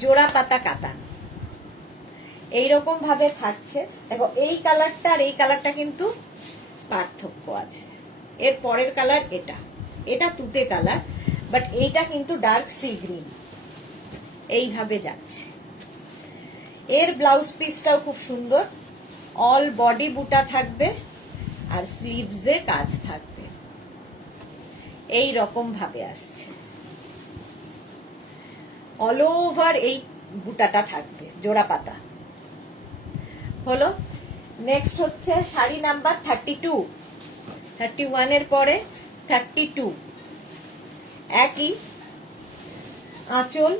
জোড়া পাতা কাতান এইরকম ভাবে থাকছে। দেখো এই কালারটা আর এই কালারটা কিন্তু পার্থক্য আছে। এর পরের কালার এটা, এটা তুতে কালার, বাট এইটা কিন্তু ডার্ক সি গ্রিন, এইভাবে যাচ্ছে। এর ব্লাউজ পিসটাও খুব সুন্দর, অল বডি বুটা থাকবে আর স্লিভসে কাজ থাকবে। এই রকম ভাবে আসছে, অল ওভার এই বুটাটা থাকবে, জোড়া পাতা হলো। নেক্সট হচ্ছে শাড়ি নাম্বার 32, 31 এর পরে 32, একই আঁচল,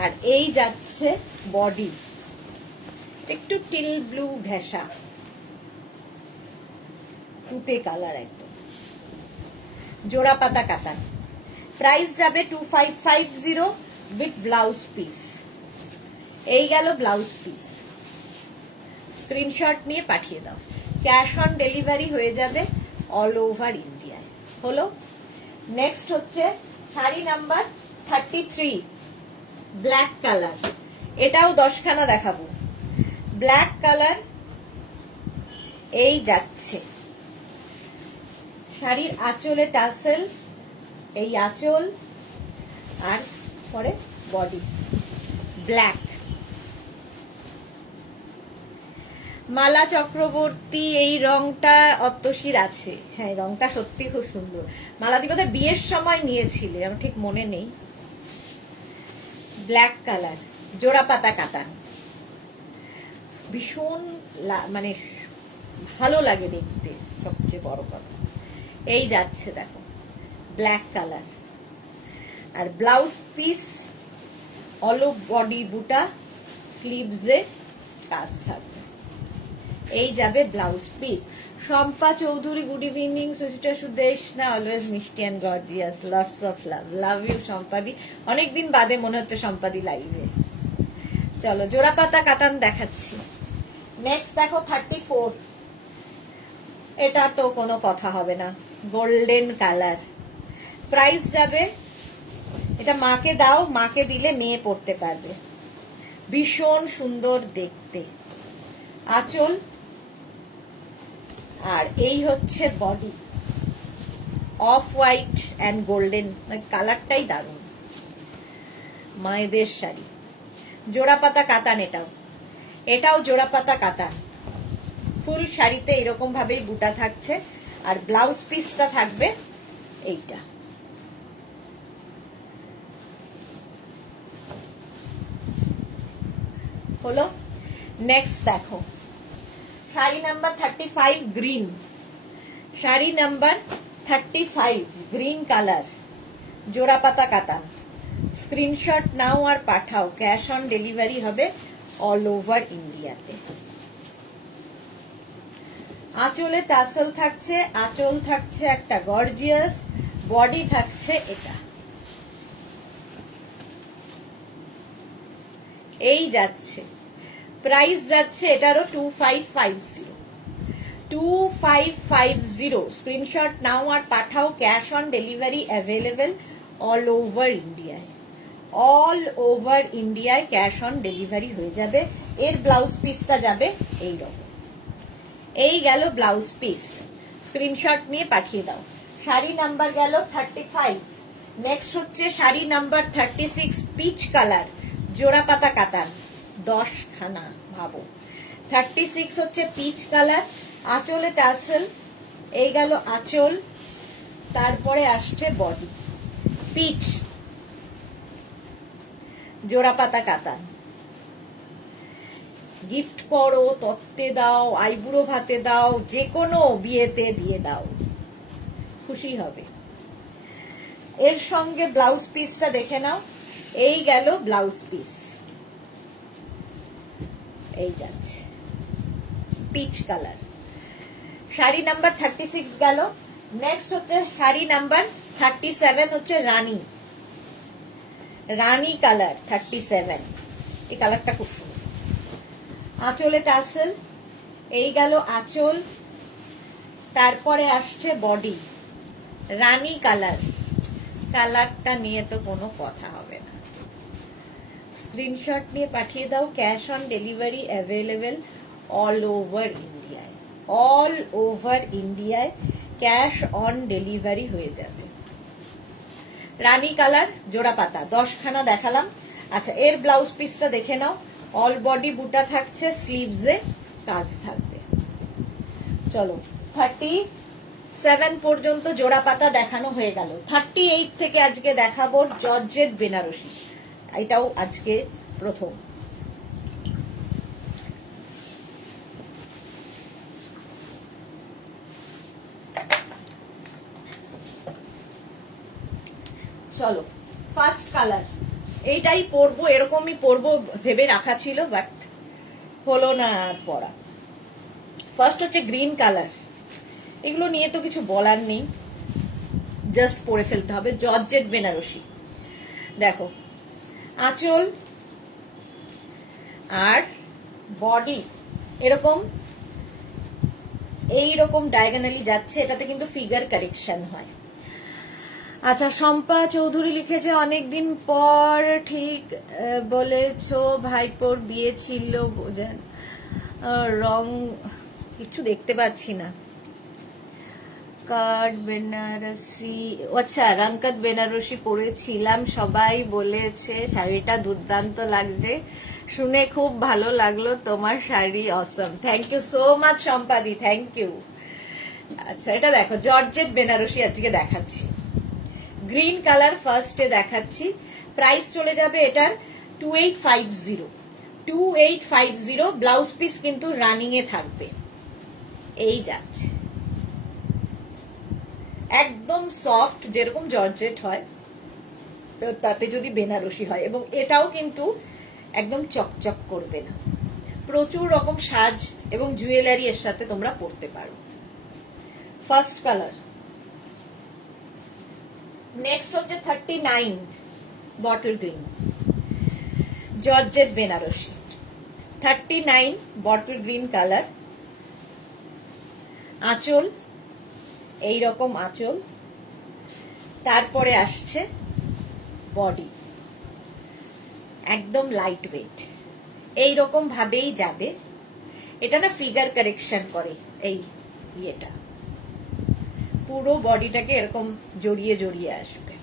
আর এই যাচ্ছে বডি, একটু টিল ব্লু ঘেঁষা, তুতে কালার একদম, জোড়া পাতা কাতান। প্রাইস যাবে 2550 উইথ ব্লাউজ পিস। এই গেল ব্লাউজ পিস, স্ক্রিনশট নিয়ে পাঠিয়ে দাও। ক্যাশ অন ডেলিভারি হয়ে যাবে অল ওভার ইন্ডিয়ায়, হলো। নেক্সট হচ্ছে শাড়ি নাম্বার 33, ব্ল্যাক কালার, এটাও 10খানা দেখাবো। ব্ল্যাক কালার, এই যাচ্ছে শাড়ির আঁচলে টাসেল, এই আঁচল, আর পরে বডি ব্ল্যাক। মালা চক্রবর্তী, এই রংটা অত্তশির আছে, হ্যাঁ রংটা সত্যি খুব সুন্দর। মালাদি বোধহয় বিয়ের সময় নিয়েছিলে, আমার ঠিক মনে নেই। ব্ল্যাক কালার, জোড়া পাতা কাতান, ভীষণ মানে ভালো লাগে দেখতে, সবচেয়ে বড় কথা। এই যাচ্ছে দেখো ব্ল্যাক কালার, আর ব্লাউজ পিস অল বডি বুটা, স্লিভসে কাজ থাকবে। এই যাবে blouse piece. Shampa Chowdhury, good evening. Suchitra Sudesh না, অলওয়েজ মিষ্টি and gorgeous, lots of love. Love you সম্পাদি, অনেকদিন বাদে মনে হচ্ছে সম্পাদি লাইভে। চলো জোড়া পাতা কাতান দেখাচ্ছি। নেক্সট দেখো 34, এটা তো কোনো কথা হবে না, গোল্ডেন কালার। প্রাইস যাবে, এটা মাকে দাও, মাকে দিলে মেয়ে পড়তে পারবে, ভীষণ সুন্দর দেখতে। আঁচল, আর এই হচ্ছে body, off white and golden, কালারটাই দারুণ, মায়েদের শাড়ি। জোড়া পাতা কাতান, এটাও জোড়া পাতা কাতান। ফুল শাড়িতে এরকম ভাবেই বুটা থাকছে, আর ব্লাউজ পিসটা থাকবে এইটা। হলো। নেক্সট দেখো sari number 35, green. Sari number 35, green colour, জোড়া পাতা কাতান। স্ক্রিনশট নাও আর পাঠাও, ক্যাশ অন ডেলিভারি হবে অল ওভার ইন্ডিয়াতে। আঁচলে টাসেল থাকছে, আঁচল থাকছে একটা গর্জিয়াস, বডি থাকছে এটা। এই যাচ্ছে, প্রাইস যাচ্ছে এটারও 2550, 2550। স্ক্রিনশট নাও আর পাঠাও, cash on delivery available all over ইন্ডিয়ায়। অল ওভার ইন্ডিয়ায় ক্যাশ অন ডেলিভারি হয়ে যাবে। এর ব্লাউজ পিসটা যাবে এই রকম। এই গেল ব্লাউজ পিস, স্ক্রিনশট নিয়ে পাঠিয়ে দাও। শাড়ি নাম্বার গেল 35। নেক্সট হচ্ছে শাড়ি নাম্বার 36, পিচ কালার, জোড়া পাতা কাতান, 10খানা ভাবো। 36 হচ্ছে পিচ কালার, আঁচলে টাসেল, এই গেল আঁচল, তারপরে আসছে বডি, পিচ, জোড়া পাতা কাতান। গিফট করো, তত্ত্বে দাও, আইবুড়ো ভাতে দাও, যে কোনো বিয়েতে দিয়ে দাও, খুশি হবে। এর সঙ্গে ব্লাউজ পিসটা দেখে নাও। এই গেল ব্লাউজ পিস, এই যাচ্ছে পিচ কালার। শাড়ি নাম্বার 36 গেল। নেক্সট হচ্ছে শাড়ি নাম্বার 37, হচ্ছে রানী, রানী কালার 37। এই কালারটা খুব সুন্দর। আঁচলে টাসেল, এই গেল আঁচল, তারপরে আসছে বডি, রানী কালার। কালারটা নিয়ে তো কোনো কথা হবে না, স্ক্রিনশট নিয়ে পাঠিয়ে দাও। Cash on delivery available all over ইন্ডিয়ায়। অল ওভার ইন্ডিয়ায় ক্যাশ অন ডেলিভারি হয়ে যাবে। রানী কালার, জোড়া পাতা, 10খানা দেখালাম। আচ্ছা, এর ব্লাউজ পিসটা দেখে নাও। অল বডি বুটা থাকছে, স্লিভসে কাজ থাকবে। চলো 37 7 পর্যন্ত জোড়া পাতা দেখানো হয়ে গেল। 38 থেকে আজকে দেখাবো জর্জেট বেনারসি, এটাও আজকে প্রথম। চলো ফার্স্ট কালার, এইটাই পরবো, এরকমই পরবো ভেবে রাখা ছিল, বাট হলো না আর পরা। ফার্স্ট হচ্ছে গ্রিন কালার, এগুলো নিয়ে তো কিছু বলার নেই, জাস্ট পরে ফেলতে হবে। জর্জেট বেনারসি, দেখো আঁচল আর বডি এরকম এইরকম ডায়াগোনালি যাচ্ছে, এটাতে কিন্তু ফিগার কারেকশন হয়। আচ্ছা, শম্পা চৌধুরী লিখেছে অনেকদিন পর, ঠিক বলেছো, ভাইপোর বিয়ে ছিল, বোঝেন রং কিছু দেখতে পাচ্ছি না। কাট বেনারসি, আচ্ছা রঙ্কত বেনারসি পরেছিলাম, সবাই বলেছে শাড়িটা দুর্দান্ত লাগছে, শুনে খুব ভালো লাগলো, তোমার শাড়ি অসম। থ্যাংক ইউ সো মাচ শম্পাদি, থ্যাংক ইউ। আচ্ছা এটা দেখো জর্জেট বেনারসি আজকে দেখাচ্ছি, গ্রিন কালার ফার্স্টে দেখাচ্ছি। প্রাইস চলে যাবে এটার 2850, 2850। ব্লাউজ পিস কিন্তু রানিং এ থাকবে, এই যাচ্ছে একদম সফট, যেরকম জর্জেট হয় তাতে যদি বেনারসি হয়, এবং এটাও কিন্তু একদম চকচক করবে না, প্রচুর রকম সাজ এবং জুয়েলারি এর সাথে তোমরা পরতে পারো। First colour. নেক্সট হচ্ছে 39 bottle green, georgette Benarasi. 39 bottle green colour, আঁচল এইরকম আঁচল, তারপরে আসছে বডি একদম লাইট ওয়েট, এইরকম ভাবেই যাবে। এটা না ফিগার কারেকশন করে, এই ইয়েটা পুরো বডিটাকে এরকম জড়িয়ে জড়িয়ে আসবে।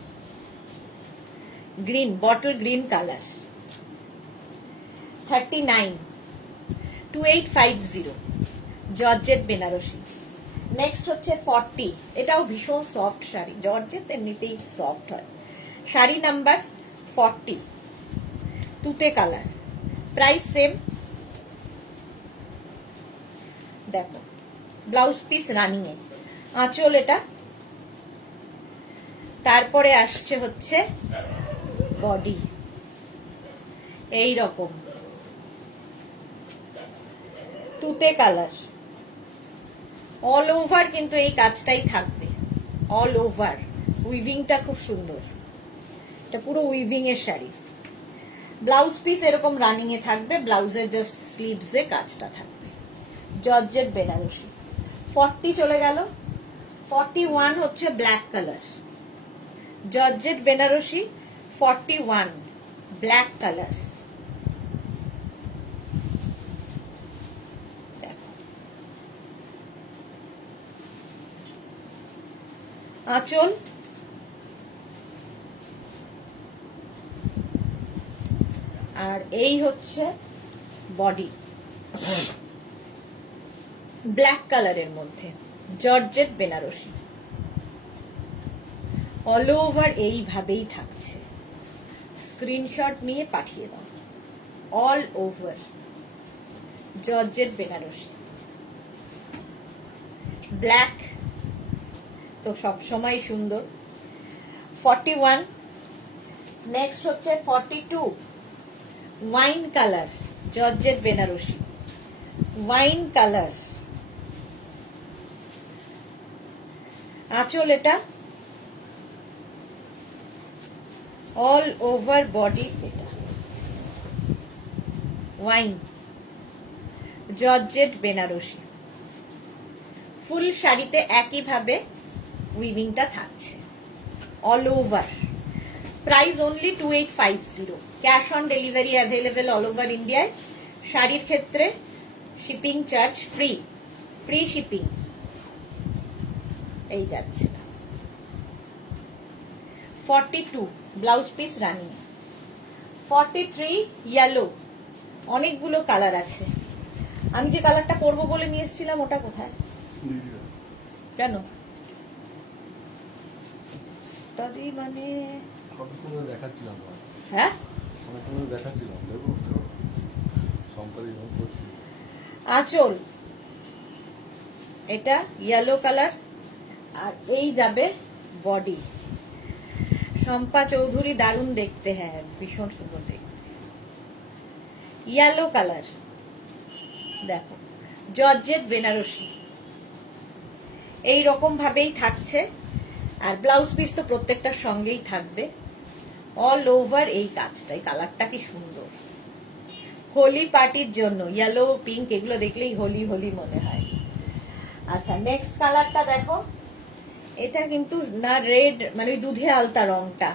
Green, bottle green colour. 39, 2850 georgette Benarasi. Next হচ্ছে 40, এটাও ভীষণ সফট শাড়ি, জর্জেট এমনিতেই সফট হয়। শাড়ি নাম্বার 40, তুতে কালার, প্রাইস সেম। দেখো ব্লাউজ পিস রানিং এ, আঁচল এটা, তারপরে আসছে হচ্ছে বডি এই রকম তুতে কালার, অল ওভার কিন্তু এই কাজটাই থাকবে, অল ওভার। উইভিংটা খুব সুন্দর, এটা পুরো উইভিং এর শাড়ি। ব্লাউজ পিস এরকম রানিং এ থাকবে, ব্লাউজের জাস্ট স্লিভস এ কাজটা থাকবে। জর্জেট বেনারসি। 40 চলে গেল। 41 হচ্ছে black colour, georgette Benarasi. 41 black colour, আঁচল আর এই হচ্ছে বডি, ব্ল্যাক কালারের মধ্যে, জর্জেট বেনারসি। অল ওভার এইভাবেই থাকছে, স্ক্রিনশট নিয়ে পাঠিয়ে দাও। All over georgette Benarasi, black তো সবসময় সুন্দর। 41। নেক্সট হচ্ছে 42 wine colour, georgette Benarasi, wine colour. আঁচল এটা, অল ওভার বডি এটা, ওয়াইন, জর্জেট বেনারসি। ফুল শাড়িতে একইভাবে উইভিংটা থাকছে, all over. Price only 2850, cash on delivery available all over ইন্ডিয়ায়। শাড়ির ক্ষেত্রে shipping charge free, free shipping এই যাচ্ছে। 42 ব্লাউজ পিস রানিং। 43 ইয়েলো, অনেকগুলো কালার আছে। আমি যে কালারটা পরবো বলে নিয়ে এসেছিলাম ওটা কোথায়? কেন ইত্যাদি মানে দেখাচ্ছিলাম, হ্যাঁ দেখাচ্ছিলাম, দেখো সম্পাদিত করছি। আঁচল এটা ইয়েলো কালার, আর এই যাবে বডি। শম্পা চৌধুরী দারুণ দেখতে, হ্যাঁ ভীষণ সুন্দর দেখতে। ইয়েলো কালার দেখো, জর্জেট বেনারসি এই রকম ভাবেই থাকছে। আর ব্লাউজ পিস তো প্রত্যেকটার সঙ্গেই থাকবে। অল ওভার এই কাজটা, এই কালারটা কি সুন্দর। হোলি পার্টির জন্য ইয়েলো পিঙ্ক এগুলো দেখলেই হোলি হোলি মনে হয়। আচ্ছা নেক্সট কালারটা দেখো, এটা কিন্তু না রেড মানে দুধে আলতা রংটা,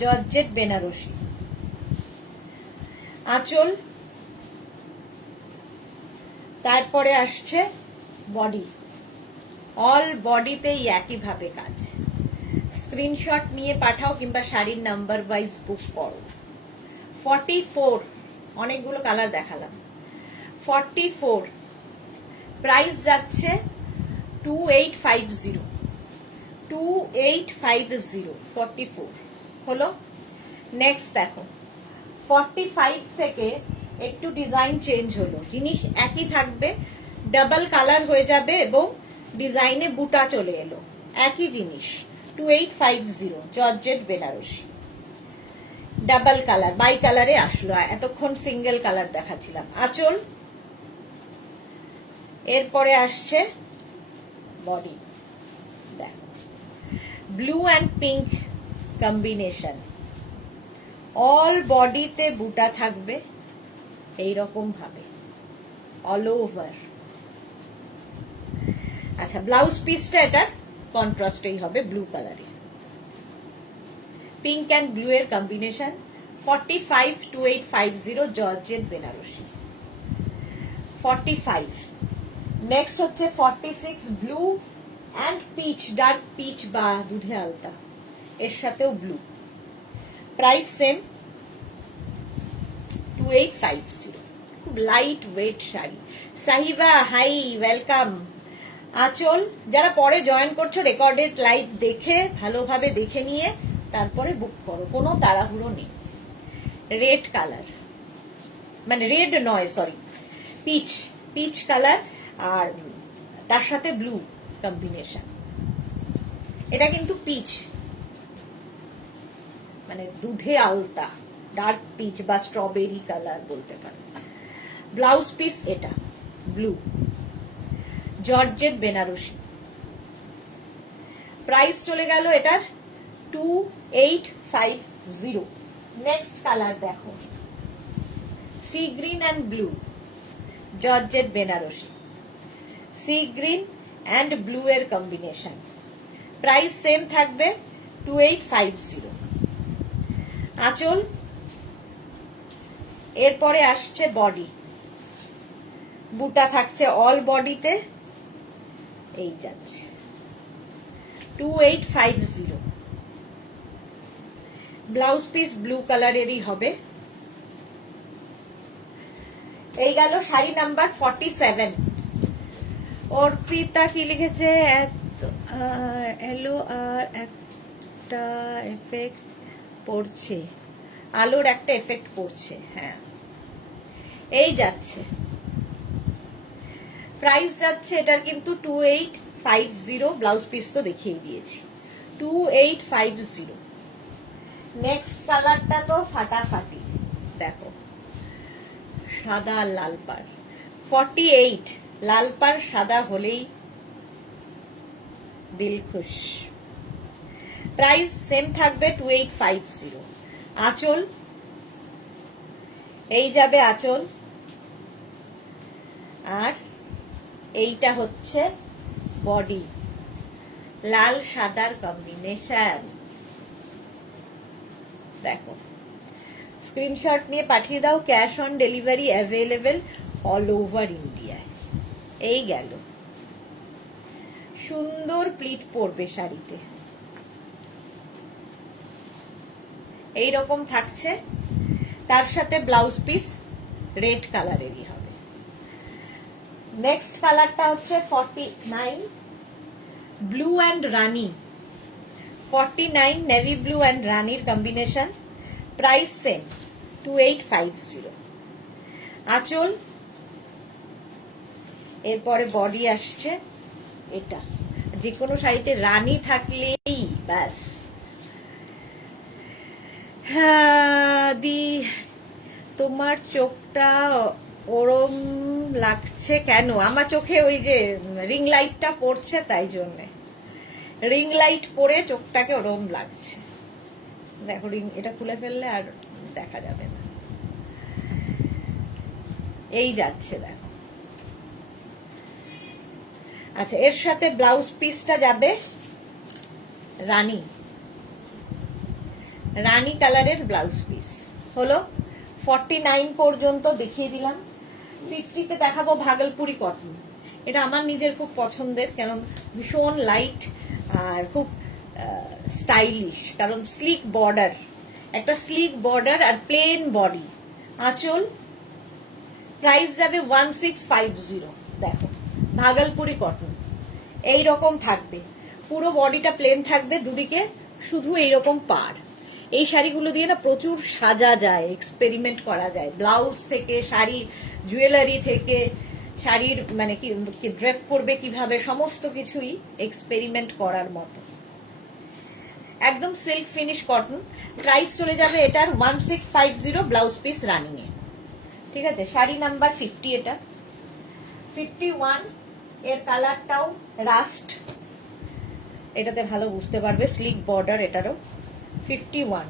জর্জেট বেনারসি। আঁচল, তারপরে আসছে বডি। অল বডিতেই একই ভাবে কাজ। স্ক্রিনশট নিয়ে পাঠাও কিংবা শাড়ির নাম্বার ওয়াইজ বুক করো। 44, অনেকগুলো কালার দেখালাম। 44 প্রাইস যাচ্ছে 2850। 2850 44 হলো। নেক্সট দেখো 45 থেকে একটু ডিজাইন চেঞ্জ হলো, জিনিস একই থাকবে, ডাবল কালার হয়ে যাবে এবং ডিজাইনে বুটা চলে এলো, একই জিনিস। 2850 georgette Benarasi, double colour, bi কালারে আসলো, এতক্ষণ সিঙ্গেল কালার দেখাচ্ছিলাম। আঁচল, এরপরে আসছে বডি। দেখো blue and pink combination, all বডিতে বুটা থাকবে এইরকম ভাবে অল ওভার। আচ্ছা ব্লাউজ পিসটা এটার কন্ট্রাস্টেই হবে, ব্লু কালারে, পিঙ্ক অ্যান্ড ব্লু এর কম্বিনেশন। 45 2850 জর্জেট বেনারসি। 45 নেক্সট হচ্ছে 46 blue and peach, dark peach বা দুধে আলতা, এর সাথেও ব্লু। Price same 2850। খুব light weight sari. Sahiba hi, welcome. আঁচল, যারা পরে জয়েন করছো রেকর্ডেড লাইভ দেখে ভালোভাবে দেখে নিয়ে তারপরে বুক করো, কোনো তাড়াহুড়ো নেই। রেড কালার, মানে রেড নয় সরি, পিচ, পিচ কালার আর তার সাথে ব্লু কম্বিনেশন। এটা কিন্তু পিচ মানে দুধে আলতা, ডার্ক পিচ বা স্ট্রবেরি কালার বলতে পারো। ব্লাউজ পিস এটা ব্লু, জর্জেট বেনারসি। প্রাইস চলে গেল এটার 2850। নেক্সট কালার দেখো, sea green and blue, georgette Benarasi, sea green and blue এর কম্বিনেশন। প্রাইস সেম থাকবে 2850। আঁচল, এরপরে আসছে বডি, বুটা থাকছে অল বডিতে, এই যাচ্ছে 2850। ব্লাউজ পিস ব্লু কালারেরই হবে। এই গেল শাড়ি নাম্বার 47। অর্পিতা কি লিখেছে, এলো আর একটা এফেক্ট পড়ছে, আলোর একটা এফেক্ট পড়ছে, হ্যাঁ এই যাচ্ছে। প্রাইস যাচ্ছে এটার কিন্তু 2850। ব্লাউজ পিস তো দেখিয়ে দিয়েছি, 2850। নেক্সট কালারটা তো ফাটাফাটি, দেখো সাদা লাল পাড়। 48 লাল পাড় সাদা হলেই দিল খুশ। প্রাইস সেম থাকবে 2850। আঁচল, এই যাবে আঁচল, আর এইটা হচ্ছে বডি, লাল সাদার কম্বিনেশন। দেখো স্ক্রিনশট নিয়ে পাঠিয়ে দাও, cash on delivery available all over ইন্ডিয়ায়। এই গেল, সুন্দর প্লিট পড়বে শাড়িতে, এই রকম থাকছে। তার সাথে ব্লাউজ পিস রেড কালারেরই হবে। নেক্সট কালারটা হচ্ছে 49। Blue and Rani 49 navy blue and রানির কম্বিনেশন, প্রাইস সেম 2850। আঁচল, এরপরে বডি আসছে এটা। যে কোনো শাড়িতে রানী থাকলেই ব্যাস। হ্যাঁ দি, তোমার চোখটা ওরম লাগছে কেন? আমার চোখে ওই যে রিং লাইটটা পড়ছে, তাই জন্যে। রিং লাইট পরে চোখটাকে ওরম লাগছে। দেখো রিং, এটা খুলে ফেললে আর দেখা যাবে না। এই যাচ্ছে দেখো। আচ্ছা, এর সাথে ব্লাউজ পিসটা যাবে রানী, রানী কালারের ব্লাউজ পিস হলো। 49 পর্যন্ত দেখিয়ে দিলাম। 50-তে দেখাবো ভাগলপুরি কটন। এটা আমার নিজের খুব পছন্দের, কারণ ভীষণ লাইট আর খুব স্টাইলিশ, কারণ স্লিক বর্ডার, একটা স্লিক বর্ডার আর প্লেন বডি। আঁচল, প্রাইস যাবে 1650। দেখো ভাগলপুরি কটন এই রকম থাকবে, পুরো বডিটা প্লেন থাকবে, দুদিকে শুধু এইরকম পাড়। এই শাড়িগুলো দিয়ে না প্রচুর সাজা যায়, এক্সপেরিমেন্ট করা যায়, ব্লাউজ থেকে শাড়ি, জুয়েলারি থেকে শাড়ির মানে কি ড্রেপ করবে কিভাবে, সমস্ত কিছুই এক্সপেরিমেন্ট করার মতো। একদম সিল্ক ফিনিশ কটন। প্রাইস চলে যাবে এটার 1650, ব্লাউজ পিস রানিং এ। ঠিক আছে, শাড়ি নাম্বার 50 এটা। 51 এর কালারটাও রাস্ট, এটাতে ভালো বুঝতে পারবে, স্লিক বর্ডার এটারও। 51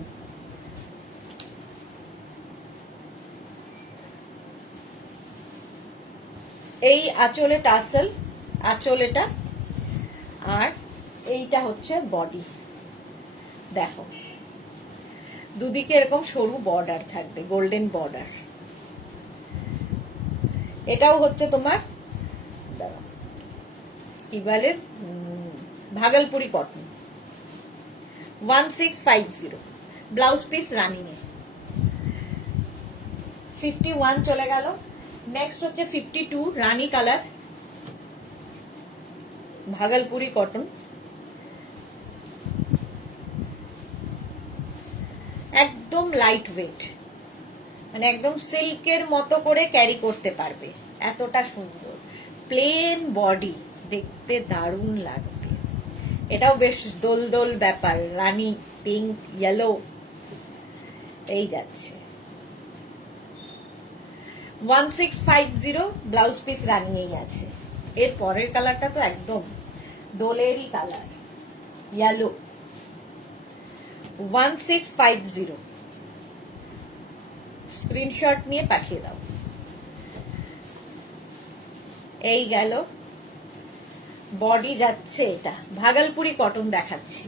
এই আঁচলে টাসেল, আঁচল এটা, আর এইটা হচ্ছে বডি। দেখো দুদিকে এরকম সরু বর্ডার থাকবে, গোল্ডেন বর্ডার। এটাও হচ্ছে তোমার কি বলে Bhagalpuri cotton. 1650, blouse piece running এ। 51 চলে গেল। নেক্সট হচ্ছে 52 রানী কালার, ভাগলপুরি কটন। একদম লাইট ওয়েট, মানে একদম সিল্কের মতো করে ক্যারি করতে পারবে, এতটা সুন্দর। প্লেন বডি, দেখতে দারুণ লাগবে। এটাও বেশ দোল দোল ব্যাপার, রানী পিঙ্ক ইয়েলো এই যাচ্ছে। 1650, ব্লাউজ পিস রানিয়েই আছে। এর পরের কালারটা তো একদম দোলেরই কালার, ইয়েলো। 1650, স্ক্রিনশট নিয়ে পাঠিয়ে দাও। এই গেল, বডি যাচ্ছে এটা, ভাগলপুরি কটন দেখাচ্ছি,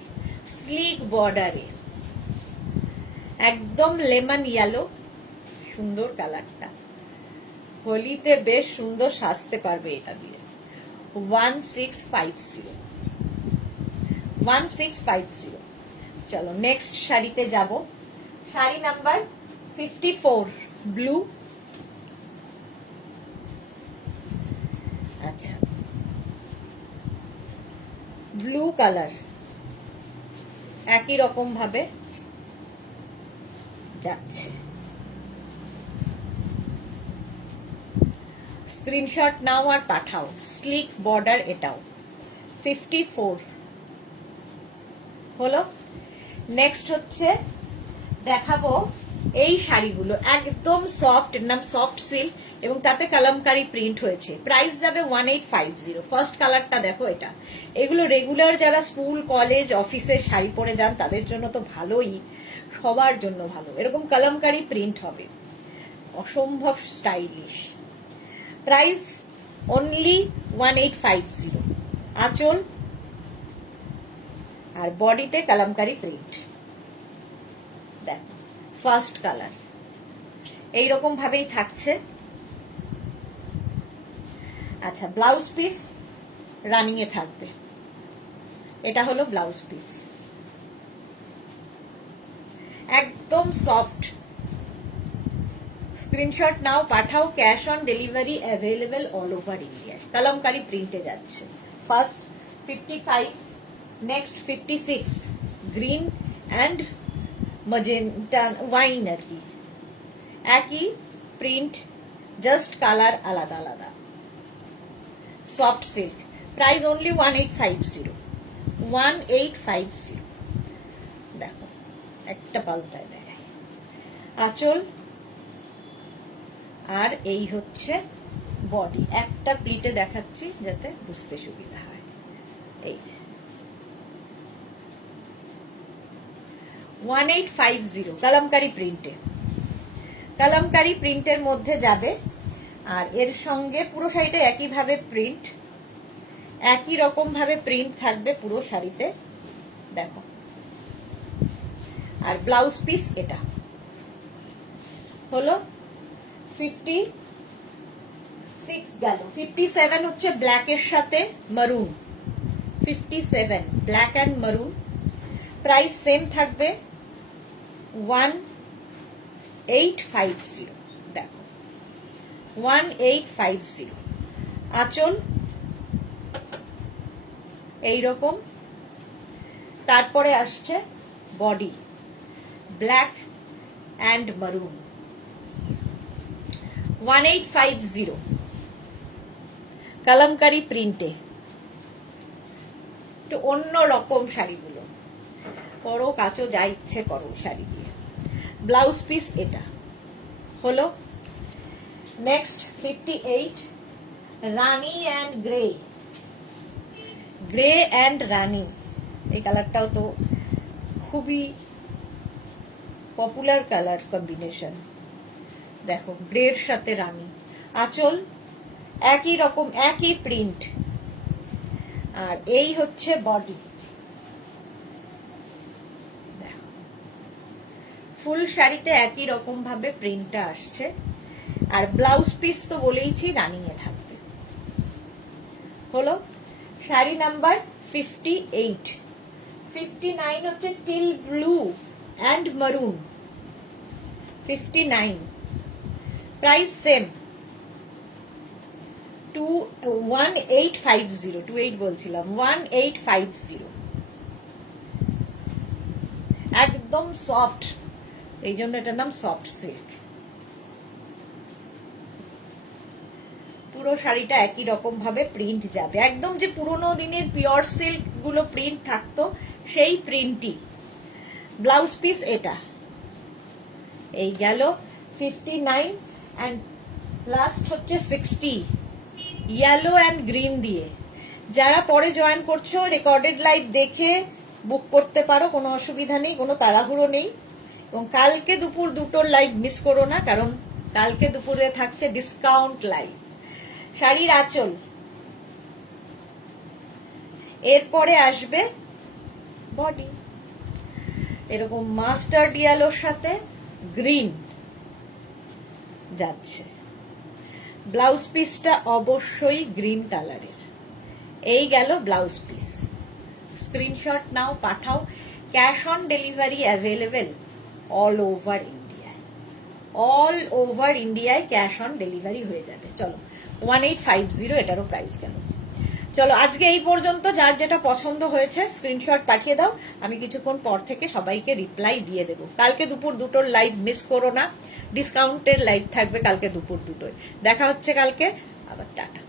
স্লিক বর্ডারে, একদম লেমন ইয়েলো, সুন্দর কালারটা। হোলিতে বেশ সুন্দর সাজতে পারবে এটা দিয়ে। 1650। চলো নেক্সট শাড়িতে যাব। Sari number 54 blue. আচ্ছা, ব্লু কালার একই রকম ভাবে যাচ্ছে। স্ক্রিনশট নাও আর পাঠাও। স্লিক বর্ডার এটাও। 54 হলো। নেক্সট হচ্ছে দেখাবো এই শাড়িগুলো, একদম সফট, এর নাম সফট সিল্ক এবং তাতে কালামকারী প্রিন্ট হয়েছে। প্রাইস যাবে 1850। ফার্স্ট কালারটা দেখো এটা। এগুলো রেগুলার যারা স্কুল কলেজ অফিসে শাড়ি পরে যান তাদের জন্য তো ভালোই, সবার জন্য ভালো। এরকম কালামকারী প্রিন্ট হবে, অসম্ভব স্টাইলিশ। Price only 1850। আঁচল আর বডিতে কালামকারী প্রিন্ট। দেখো ফার্স্ট কালার এইরকম ভাবেই থাকছে। আচ্ছা, ব্লাউজ পিস রানিং এ থাকবে, এটা হলো ব্লাউজ পিস, একদম সফট। স্ক্রিনশট নাও পাঠাও। Cash on delivery available all over India. Kalamkari প্রিন্টে যাচ্ছে। First 55, next 56, green and magenta wine আর কি, একই প্রিন্ট, জাস্ট কালার আলাদা আলাদা। Soft silk, price only 1850, 1850। দেখো একটা পাল্টায় দেখায়, আঁচল আর এই হচ্ছে বডি। একটা প্লিটে দেখাচ্ছি যাতে বুঝতে সুবিধা হয়। এই যে 1850 কালামকারী প্রিন্টে, কালামকারী প্রিন্টের মধ্যে যাবে। আর এর সঙ্গে পুরো শাড়িটা একইভাবে প্রিন্ট, একই রকম ভাবে প্রিন্ট থাকবে পুরো শাড়িতে, দেখো। আর ব্লাউজ পিস এটা হলো 56 গেল। 57 হচ্ছে ব্ল্যাকের সাথে মারুন, 57 ব্ল্যাক অ্যান্ড মারুন। প্রাইস সেম থাকবে 1850। দেখো 1850। আঁচল এইরকম, তারপরে আসছে বডি ব্ল্যাক অ্যান্ড মারুন। 1850 কালামকারী প্রিন্টে। একটু অন্য রকম শাড়িগুলো করো, কাচো, যা ইচ্ছে করো শাড়ি দিয়ে। ব্লাউজ পিস এটা হলো। নেক্সট 58, রানী অ্যান্ড গ্রে, গ্রে অ্যান্ড রানী। এই কালারটাও তো খুবই পপুলার কালার কম্বিনেশন। দেখো গ্রের সাথে রানী, আঁচল একই রকম, একই প্রিন্ট। আর এই হচ্ছে বডি, ফুল শাড়িতে একই রকম ভাবে প্রিন্টটা আসছে। আর ব্লাউজ পিস তো বলেইছি রানিং এ থাকবে। হলো শাড়ি নাম্বার 58। 59 হচ্ছে টিল ব্লু অ্যান্ড মারুন, 59। প্রাইস সেম 1850, 28 বলছিলাম, 1850। একদম সফট, এই জন্য এটার নাম সফট সিল্ক। পুরো শাড়িটা একই রকম ভাবে প্রিন্ট যাবে, একদম যে পুরোনো দিনের পিওর সিল্ক গুলো প্রিন্ট থাকতো সেই প্রিন্টই। ব্লাউজ পিস এটা। এই গেল 59 অ্যান্ড লাস্ট হচ্ছে 60 ইয়েলো অ্যান্ড গ্রিন দিয়ে। যারা পরে জয়েন করছো রেকর্ডেড লাইভ দেখে বুক করতে পারো, কোনো অসুবিধা নেই, কোনো তাড়াহুড়ো নেই। এবং কালকে দুপুর 2টোর লাইভ মিস করো না, কারণ কালকে দুপুরে থাকছে ডিসকাউন্ট লাইভ। শাড়ির আঁচল, এরপরে আসবে বডি, এরকম মাস্টার্ড ইয়েলোর সাথে গ্রিন যাচ্ছে। ব্লাউজ পিসটা অবশ্যই গ্রিন কালারের। এই গেল ব্লাউজ পিস। স্ক্রিনশট নাও, পাঠাও। Cash on delivery available all over ইন্ডিয়ায়, অল ওভার ইন্ডিয়ায় ক্যাশ অন ডেলিভারি হয়ে যাবে। চলো 1850 এটারও প্রাইস কেন। চলো আজকে এই পর্যন্ত। যার যেটা পছন্দ হয়েছে স্ক্রিনশট পাঠিয়ে দাও, আমি কিছুক্ষণ পর থেকে সবাইকে রিপ্লাই দিয়ে দেবো। কালকে দুপুর 2টোর লাইভ মিস করো না, ডিসকাউন্টের লাইভ থাকবে কালকে দুপুর 2টোয়। দেখা হচ্ছে কালকে আবার, টাটা।